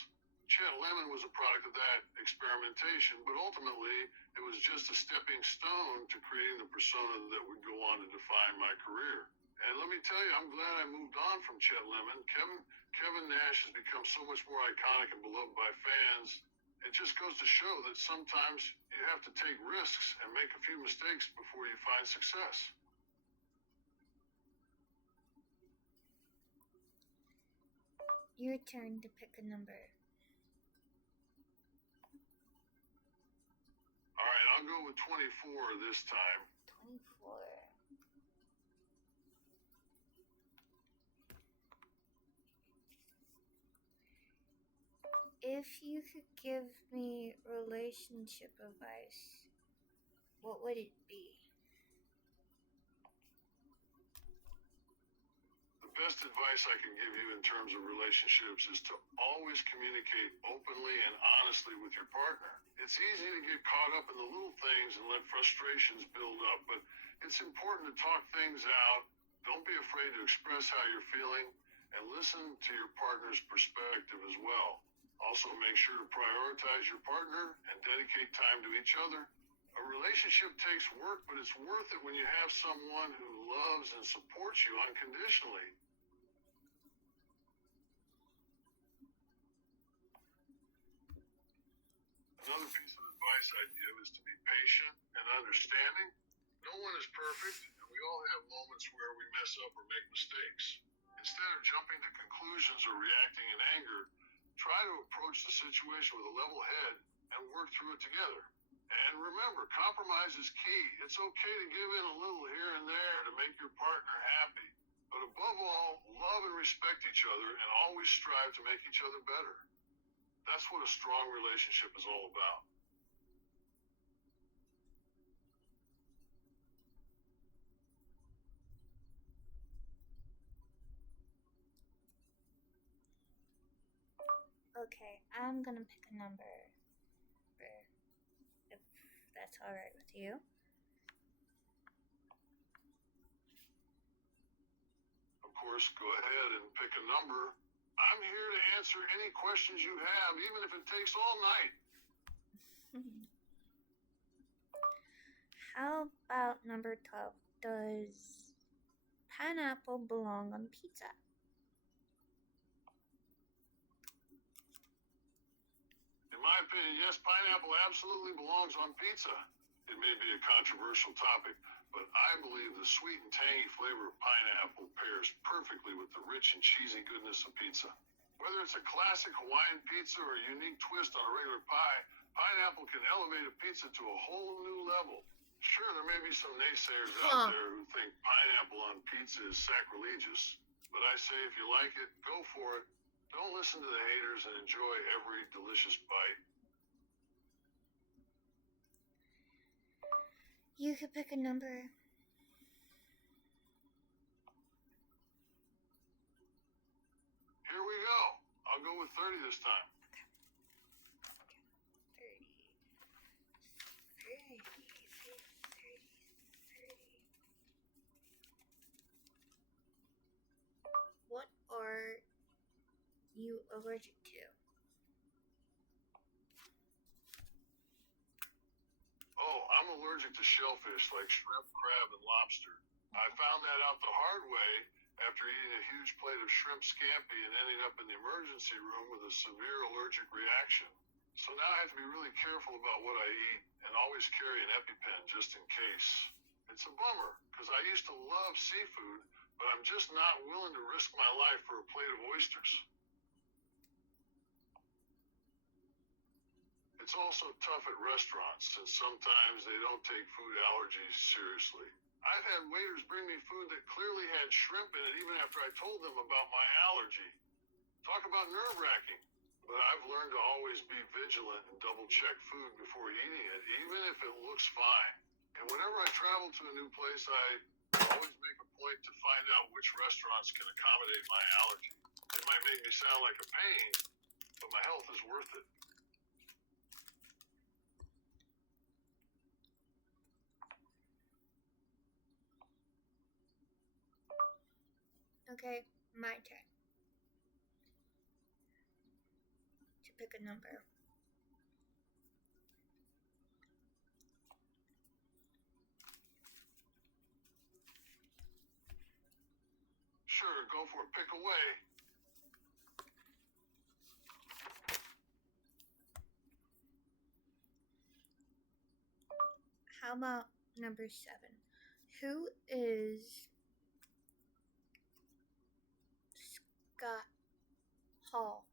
Chet Lemon was a product of that experimentation, but ultimately it was just a stepping stone to creating the persona that would go on to define my career. And let me tell you, I'm glad I moved on from Chet Lemon. Kevin Nash has become so much more iconic and beloved by fans. It just goes to show that sometimes you have to take risks and make a few mistakes before you find success. Your turn to pick a number. All right, I'll go with 24 this time. 24. If you could give me relationship advice, what would it be? The best advice I can give you in terms of relationships is to always communicate openly and honestly with your partner. It's easy to get caught up in the little things and let frustrations build up, but it's important to talk things out. Don't be afraid to express how you're feeling and listen to your partner's perspective as well. Also, make sure to prioritize your partner and dedicate time to each other. A relationship takes work, but it's worth it when you have someone who loves and supports you unconditionally. Another piece of advice I'd give is to be patient and understanding. No one is perfect, and we all have moments where we mess up or make mistakes. Instead of jumping to conclusions or reacting in anger, try to approach the situation with a level head and work through it together. And remember, compromise is key. It's okay to give in a little here and there to make your partner happy. But above all, love and respect each other and always strive to make each other better. That's what a strong relationship is all about. Okay, I'm gonna pick a number. If that's alright with you. Of course, go ahead and pick a number. I'm here to answer any questions you have, even if it takes all night. How about number 12? Does pineapple belong on pizza? In my opinion, yes, pineapple absolutely belongs on pizza. It may be a controversial topic, but I believe the sweet and tangy flavor of pineapple pairs perfectly with the rich and cheesy goodness of pizza. Whether it's a classic Hawaiian pizza or a unique twist on a regular pie, pineapple can elevate a pizza to a whole new level. Sure, there may be some naysayers out there who think pineapple on pizza is sacrilegious, but I say if you like it, go for it. Don't listen to the haters and enjoy every delicious bite. You could pick a number. Here we go. I'll go with 30 this time. 30. 30. 30. What are you allergic to? Oh, I'm allergic to shellfish like shrimp, crab, and lobster. I found that out the hard way after eating a huge plate of shrimp scampi and ending up in the emergency room with a severe allergic reaction. So now I have to be really careful about what I eat and always carry an EpiPen just in case. It's a bummer because I used to love seafood, but I'm just not willing to risk my life for a plate of oysters. It's also tough at restaurants since sometimes they don't take food allergies seriously. I've had waiters bring me food that clearly had shrimp in it even after I told them about my allergy. Talk about nerve-wracking. But I've learned to always be vigilant and double-check food before eating it, even if it looks fine. And whenever I travel to a new place, I always make a point to find out which restaurants can accommodate my allergy. It might make me sound like a pain, but my health is worth it. Okay, my turn to pick a number. Sure, go for it. Pick away. How about number 7? Who is Scott Hall?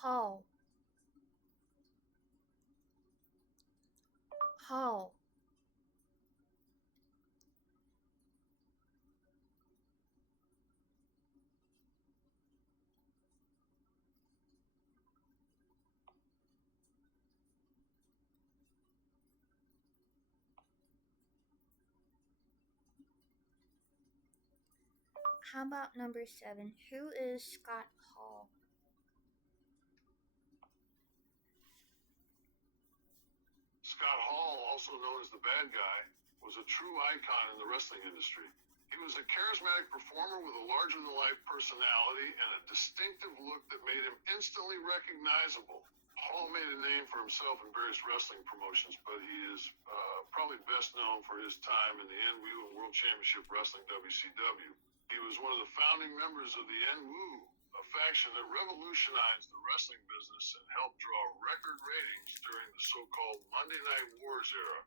Hall. Hall. How about number 7? Who is Scott Hall? Scott Hall, also known as the bad guy, was a true icon in the wrestling industry. He was a charismatic performer with a larger-than-life personality and a distinctive look that made him instantly recognizable. Hall made a name for himself in various wrestling promotions, but he is probably best known for his time in the NWO and World Championship Wrestling WCW. He was one of the founding members of the NWO, a faction that revolutionized the wrestling business and helped draw record ratings during the so-called Monday Night Wars era.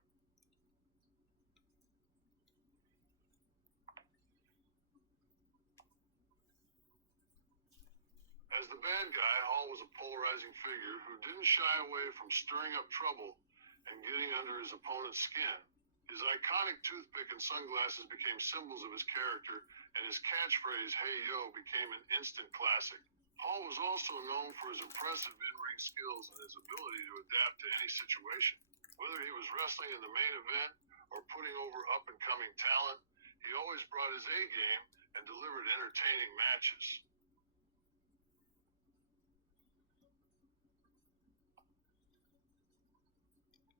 As the bad guy, Hall was a polarizing figure who didn't shy away from stirring up trouble and getting under his opponent's skin. His iconic toothpick and sunglasses became symbols of his character, and his catchphrase, "Hey yo," became an instant classic. Hall was also known for his impressive in-ring skills and his ability to adapt to any situation. Whether he was wrestling in the main event or putting over up-and-coming talent, he always brought his A game and delivered entertaining matches.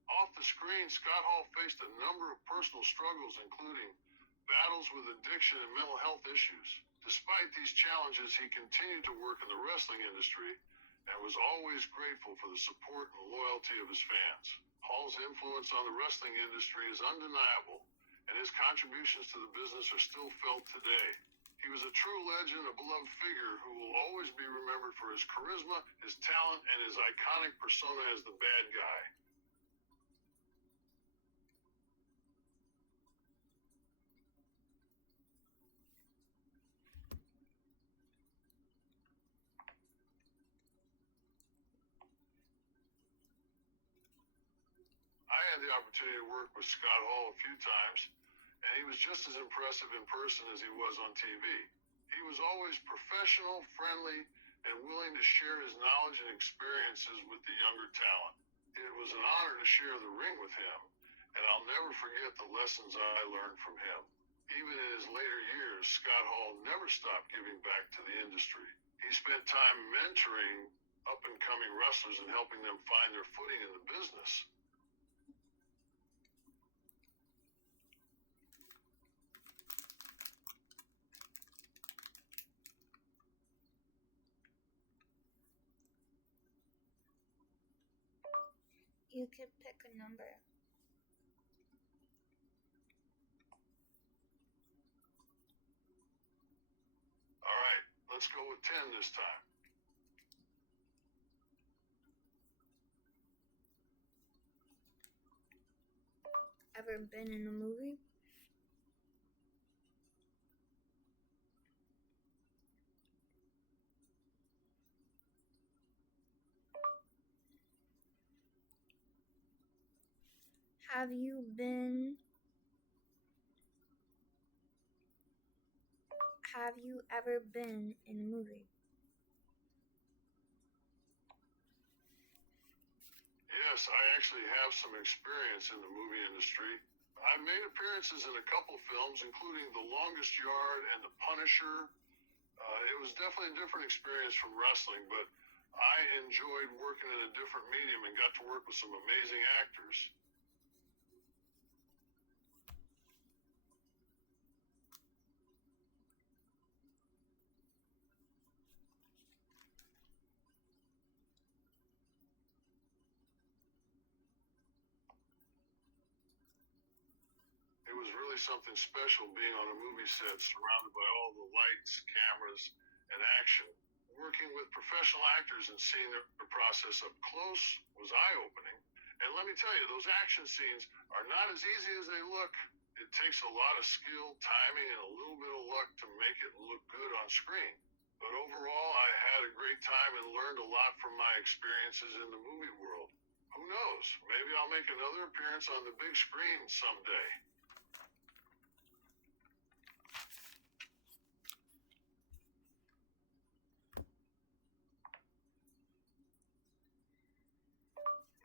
Off the screen, Scott Hall faced a number of personal struggles, including battles with addiction and mental health issues. Despite these challenges, he continued to work in the wrestling industry and was always grateful for the support and loyalty of his fans. Hall's influence on the wrestling industry is undeniable, and his contributions to the business are still felt today. He was a true legend, a beloved figure who will always be remembered for his charisma, his talent, and his iconic persona as the bad guy. I had the opportunity to work with Scott Hall a few times, and he was just as impressive in person as he was on TV. He was always professional, friendly, and willing to share his knowledge and experiences with the younger talent. It was an honor to share the ring with him, and I'll never forget the lessons I learned from him. Even in his later years, Scott Hall never stopped giving back to the industry. He spent time mentoring up-and-coming wrestlers and helping them find their footing in the business. You can pick a number. All right, let's go with 10 this time. Ever been in a movie? Have you ever been in a movie? Yes, I actually have some experience in the movie industry. I've made appearances in a couple films, including The Longest Yard and The Punisher. It was definitely a different experience from wrestling, but I enjoyed working in a different medium and got to work with some amazing actors. It was really something special being on a movie set surrounded by all the lights, cameras, and action. Working with professional actors and seeing their process up close was eye-opening. And let me tell you, those action scenes are not as easy as they look. It takes a lot of skill, timing, and a little bit of luck to make it look good on screen. But overall, I had a great time and learned a lot from my experiences in the movie world. Who knows? Maybe I'll make another appearance on the big screen someday.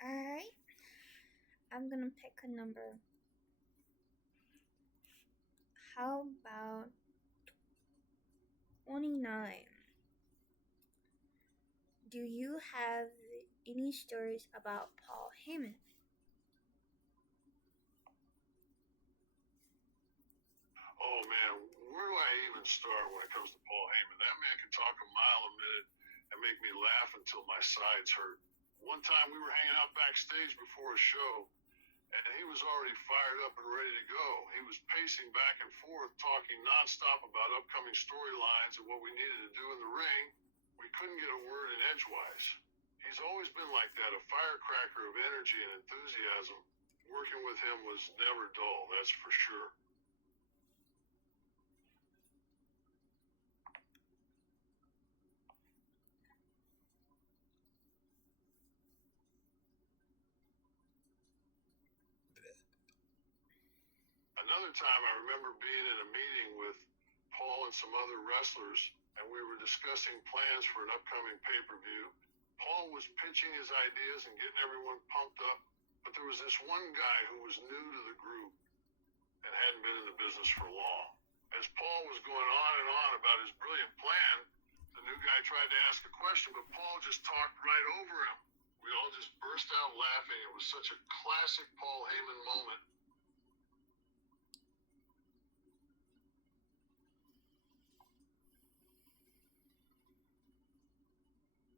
Alright. I'm gonna pick a number. How about 29? Do you have any stories about Paul Heyman? Oh man, where do I even start when it comes to Paul Heyman? That man can talk a mile a minute and make me laugh until my sides hurt. One time we were hanging out backstage before a show, and he was already fired up and ready to go. He was pacing back and forth, talking nonstop about upcoming storylines and what we needed to do in the ring. We couldn't get a word in edgewise. He's always been like that, a firecracker of energy and enthusiasm. Working with him was never dull, that's for sure. Another time I remember being in a meeting with Paul and some other wrestlers, and we were discussing plans for an upcoming pay-per-view. Paul was pitching his ideas and getting everyone pumped up, but there was this one guy who was new to the group and hadn't been in the business for long. As Paul was going on and on about his brilliant plan, the new guy tried to ask a question, but Paul just talked right over him. We all just burst out laughing. It was such a classic Paul Heyman moment.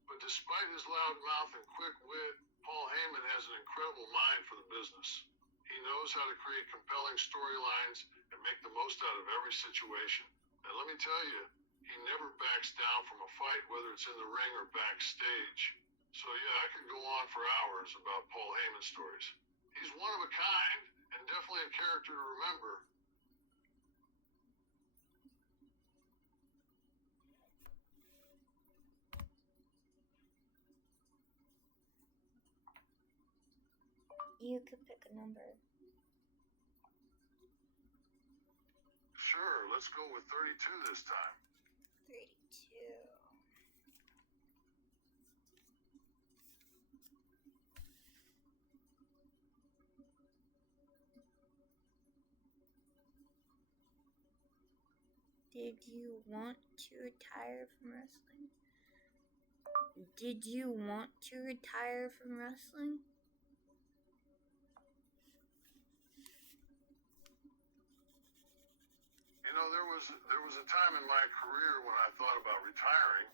But despite his loud mouth and quick wit, Paul Heyman has an incredible mind for the business. He knows how to create compelling storylines and make the most out of every situation. And let me tell you, he never backs down from a fight, whether it's in the ring or backstage. So yeah, I could go on for hours about Paul Heyman stories. He's one of a kind and definitely a character to remember. You could pick a number. Sure, let's go with 32 this time. 32. Did you want to retire from wrestling? Did you want to retire from wrestling? You know, there was a time in my career when I thought about retiring.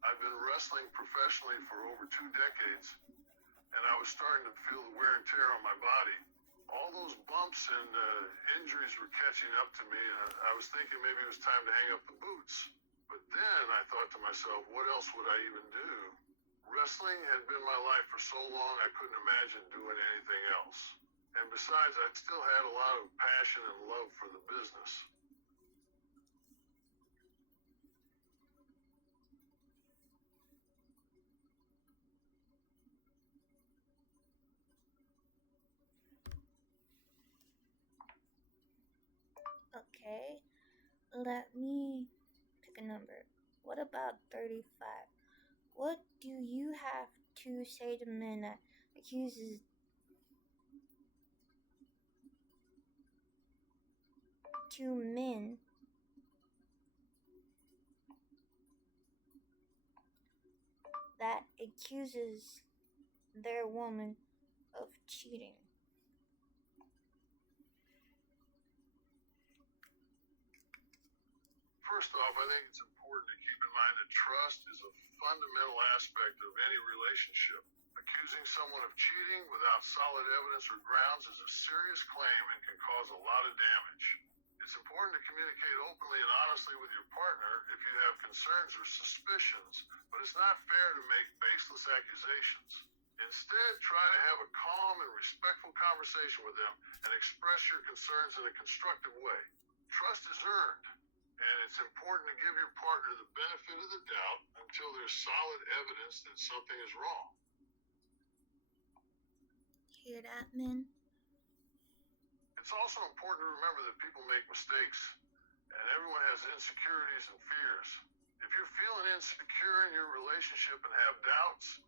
I've been wrestling professionally for over 2 decades, and I was starting to feel the wear and tear on my body. All those bumps and injuries were catching up to me, and I was thinking maybe it was time to hang up the boots. But then I thought to myself, what else would I even do? Wrestling had been my life for so long, I couldn't imagine doing anything else. And besides, I still had a lot of passion and love for the business. Okay, let me pick a number. What about 35? What do you have to say to men that accuses to men that accuses their woman of cheating. First off, I think it's important to keep in mind that trust is a fundamental aspect of any relationship. Accusing someone of cheating without solid evidence or grounds is a serious claim and can cause a lot of damage. It's important to communicate openly and honestly with your partner if you have concerns or suspicions, but it's not fair to make baseless accusations. Instead, try to have a calm and respectful conversation with them and express your concerns in a constructive way. Trust is earned, and it's important to give your partner the benefit of the doubt until there's solid evidence that something is wrong. Hear that, men? It's also important to remember that people make mistakes, and everyone has insecurities and fears. If you're feeling insecure in your relationship and have doubts,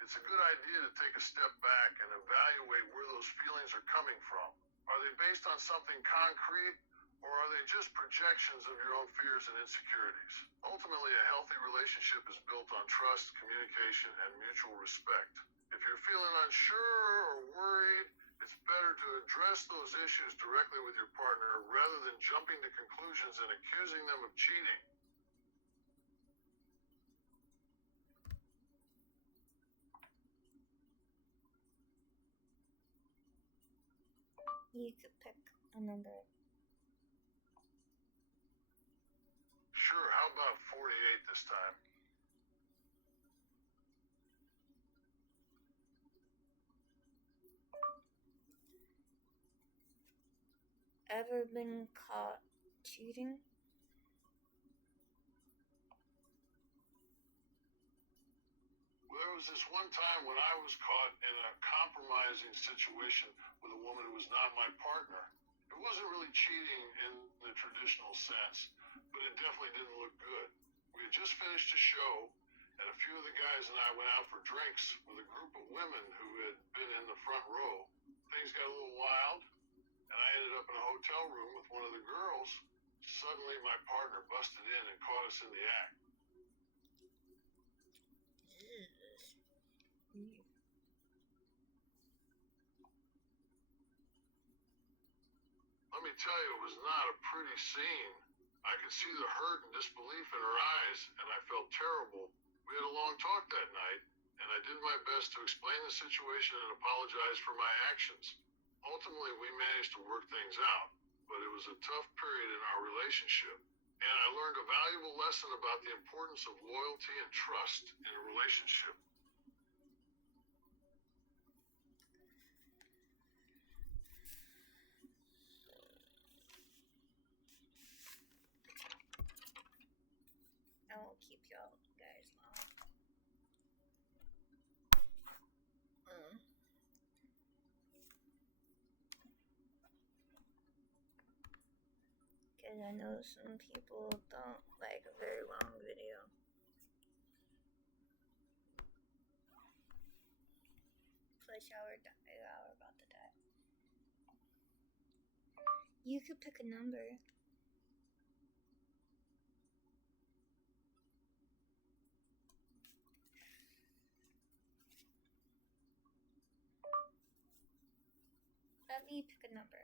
it's a good idea to take a step back and evaluate where those feelings are coming from. Are they based on something concrete, or are they just projections of your own fears and insecurities? Ultimately, a healthy relationship is built on trust, communication, and mutual respect. If you're feeling unsure or worried, it's better to address those issues directly with your partner rather than jumping to conclusions and accusing them of cheating. You could pick a number. Sure, how about 48 this time? Ever been caught cheating? Well, there was this one time when I was caught in a compromising situation with a woman who was not my partner. It wasn't really cheating in the traditional sense, but it definitely didn't look good. We had just finished a show, and a few of the guys and I went out for drinks with a group of women who had been in the front row. Things got a little wild, and I ended up in a hotel room with one of the girls. Suddenly, my partner busted in and caught us in the act. Let me tell you, it was not a pretty scene. I could see the hurt and disbelief in her eyes, and I felt terrible. We had a long talk that night, and I did my best to explain the situation and apologize for my actions. Ultimately, we managed to work things out, but it was a tough period in our relationship, and I learned a valuable lesson about the importance of loyalty and trust in a relationship. I won't keep y'all guys long. Because I know some people don't like a very long video. Plus, y'all are about to die. You could pick a number. Let me pick a number.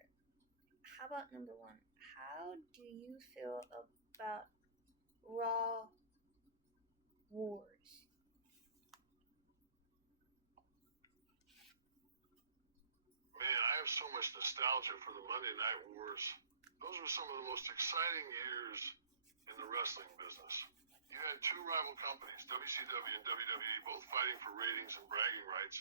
How about number 1? How do you feel about Raw Wars? Man, I have so much nostalgia for the Monday Night Wars. Those were some of the most exciting years in the wrestling business. You had two rival companies, WCW and WWE, both fighting for ratings and bragging rights.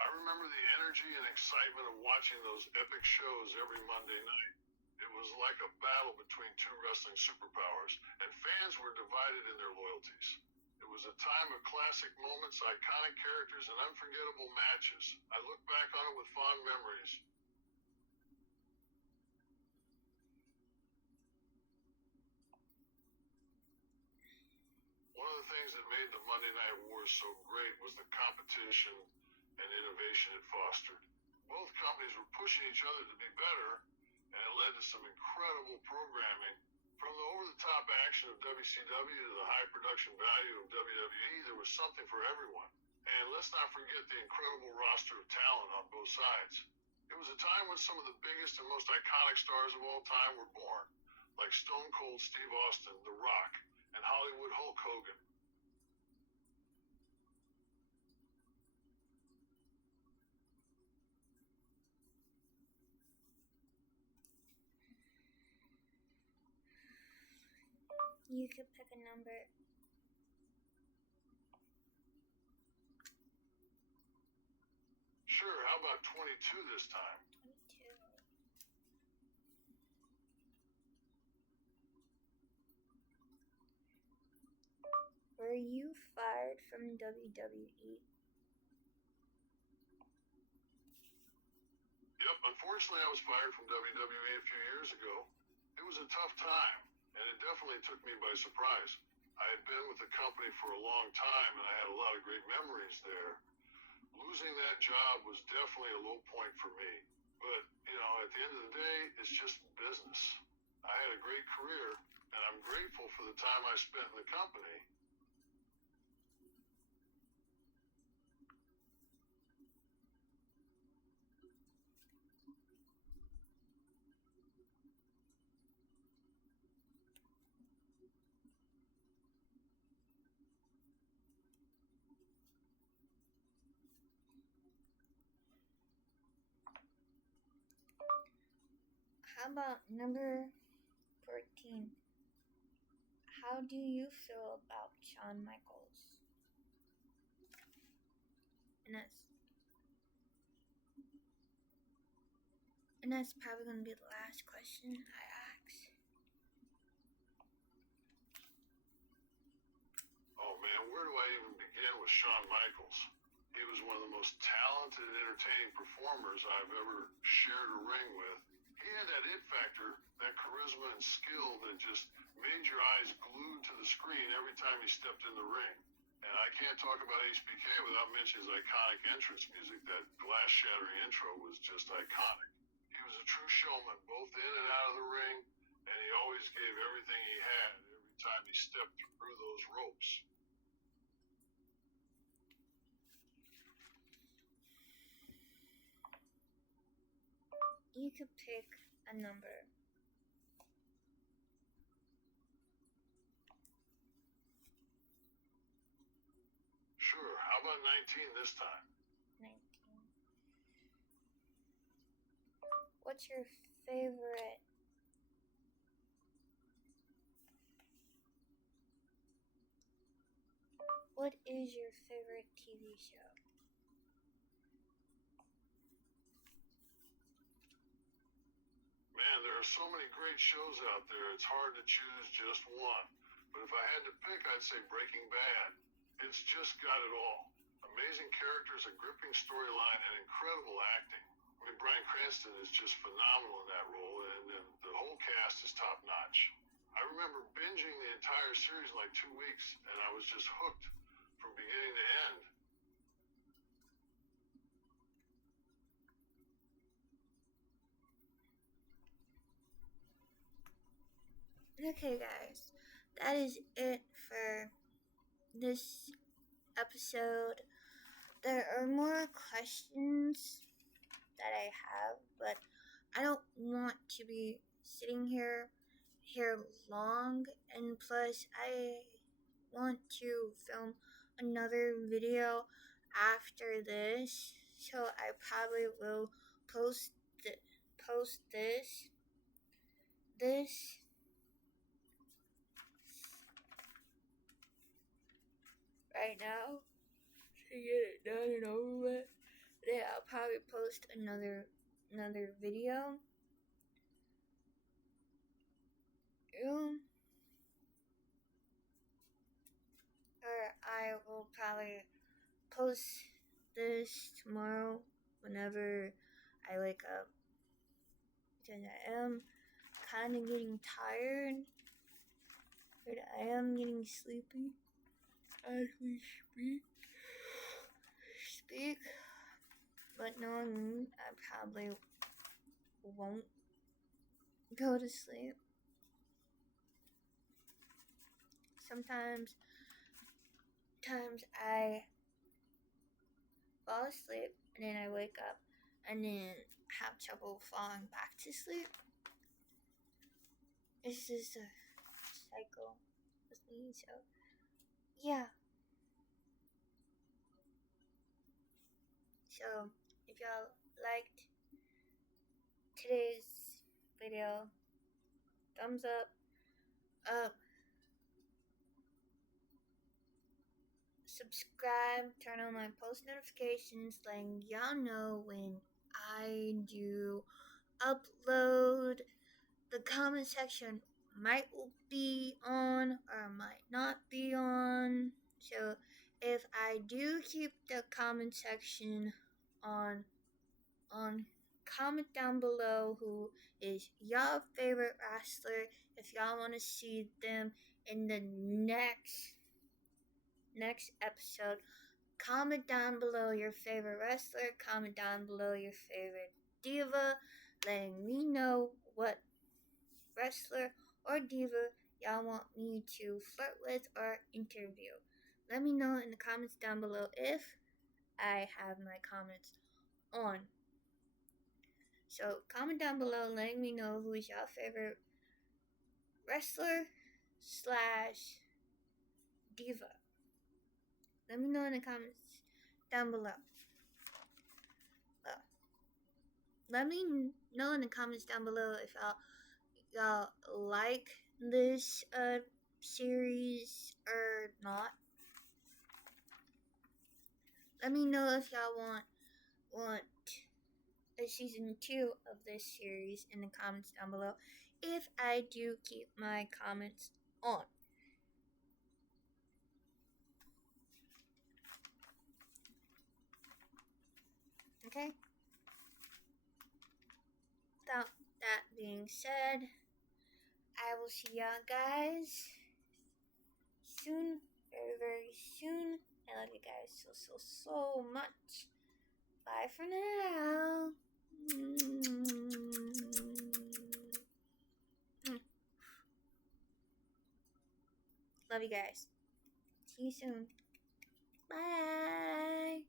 I remember the energy and excitement of watching those epic shows every Monday night. It was like a battle between two wrestling superpowers, and fans were divided in their loyalties. It was a time of classic moments, iconic characters, and unforgettable matches. I look back on it with fond memories. One of the things that made the Monday Night Wars so great was the competition and innovation it fostered. Both companies were pushing each other to be better, and it led to some incredible programming. From the over-the-top action of WCW to the high production value of WWE, there was something for everyone. And let's not forget the incredible roster of talent on both sides. It was a time when some of the biggest and most iconic stars of all time were born, like Stone Cold Steve Austin, The Rock, and Hollywood Hulk Hogan. You could pick a number. Sure, how about 22 this time? 22. Were you fired from WWE? Yep, unfortunately I was fired from WWE a few years ago. It was a tough time, and it definitely took me by surprise. I had been with the company for a long time, and I had a lot of great memories there. Losing that job was definitely a low point for me. But, at the end of the day, it's just business. I had a great career, and I'm grateful for the time I spent in the company. How about number 14? How do you feel about Shawn Michaels? And that's probably going to be the last question I ask. Oh man, where do I even begin with Shawn Michaels? He was one of the most talented and entertaining performers I've ever shared a ring with. He had that it factor, that charisma and skill that just made your eyes glued to the screen every time he stepped in the ring. And I can't talk about HBK without mentioning his iconic entrance music. That glass-shattering intro was just iconic. He was a true showman, both in and out of the ring, and he always gave everything he had every time he stepped through those ropes. You could pick a number. Sure, how about 19 this time? 19. What's your favorite What is your favorite TV show? Man, there are so many great shows out there, it's hard to choose just one. But if I had to pick, I'd say Breaking Bad. It's just got it all. Amazing characters, a gripping storyline, and incredible acting. I mean, Bryan Cranston is just phenomenal in that role, and the whole cast is top notch. I remember binging the entire series in like 2 weeks, and I was just hooked from beginning to end. Okay, guys, that is it for this episode. There are more questions that I have, but I don't want to be sitting here long, and plus I want to film another video after this, so I probably will post this right now to get it done and over with. Then I'll probably post another video. Or I will probably post this tomorrow whenever I wake up, because I am kind of getting tired, but I am getting sleepy as we speak. But knowing me, I probably won't go to sleep. sometimes I fall asleep and then I wake up and then have trouble falling back to sleep. It's just a cycle with me, so yeah. So if y'all liked today's video, thumbs up, subscribe, turn on my post notifications, letting y'all know when I do upload. The comment section might be on or might not be on. So if I do keep the comment section on, comment down below who is your favorite wrestler. If y'all want to see them in the next episode, comment down below your favorite wrestler. Comment down below your favorite diva, letting me know what wrestler or diva y'all want me to flirt with or interview. Let me know in the comments down below if I have my comments on. So comment down below letting me know who is your favorite wrestler / diva. Let me know in the comments down below. Let me know in the comments down below if y'all like this series or not. Let me know if y'all want a season 2 of this series in the comments down below if I do keep my comments on. Okay? Without that being said, I will see y'all guys soon, very, very soon. I love you guys so much. Bye for now. Love you guys. See you soon. Bye.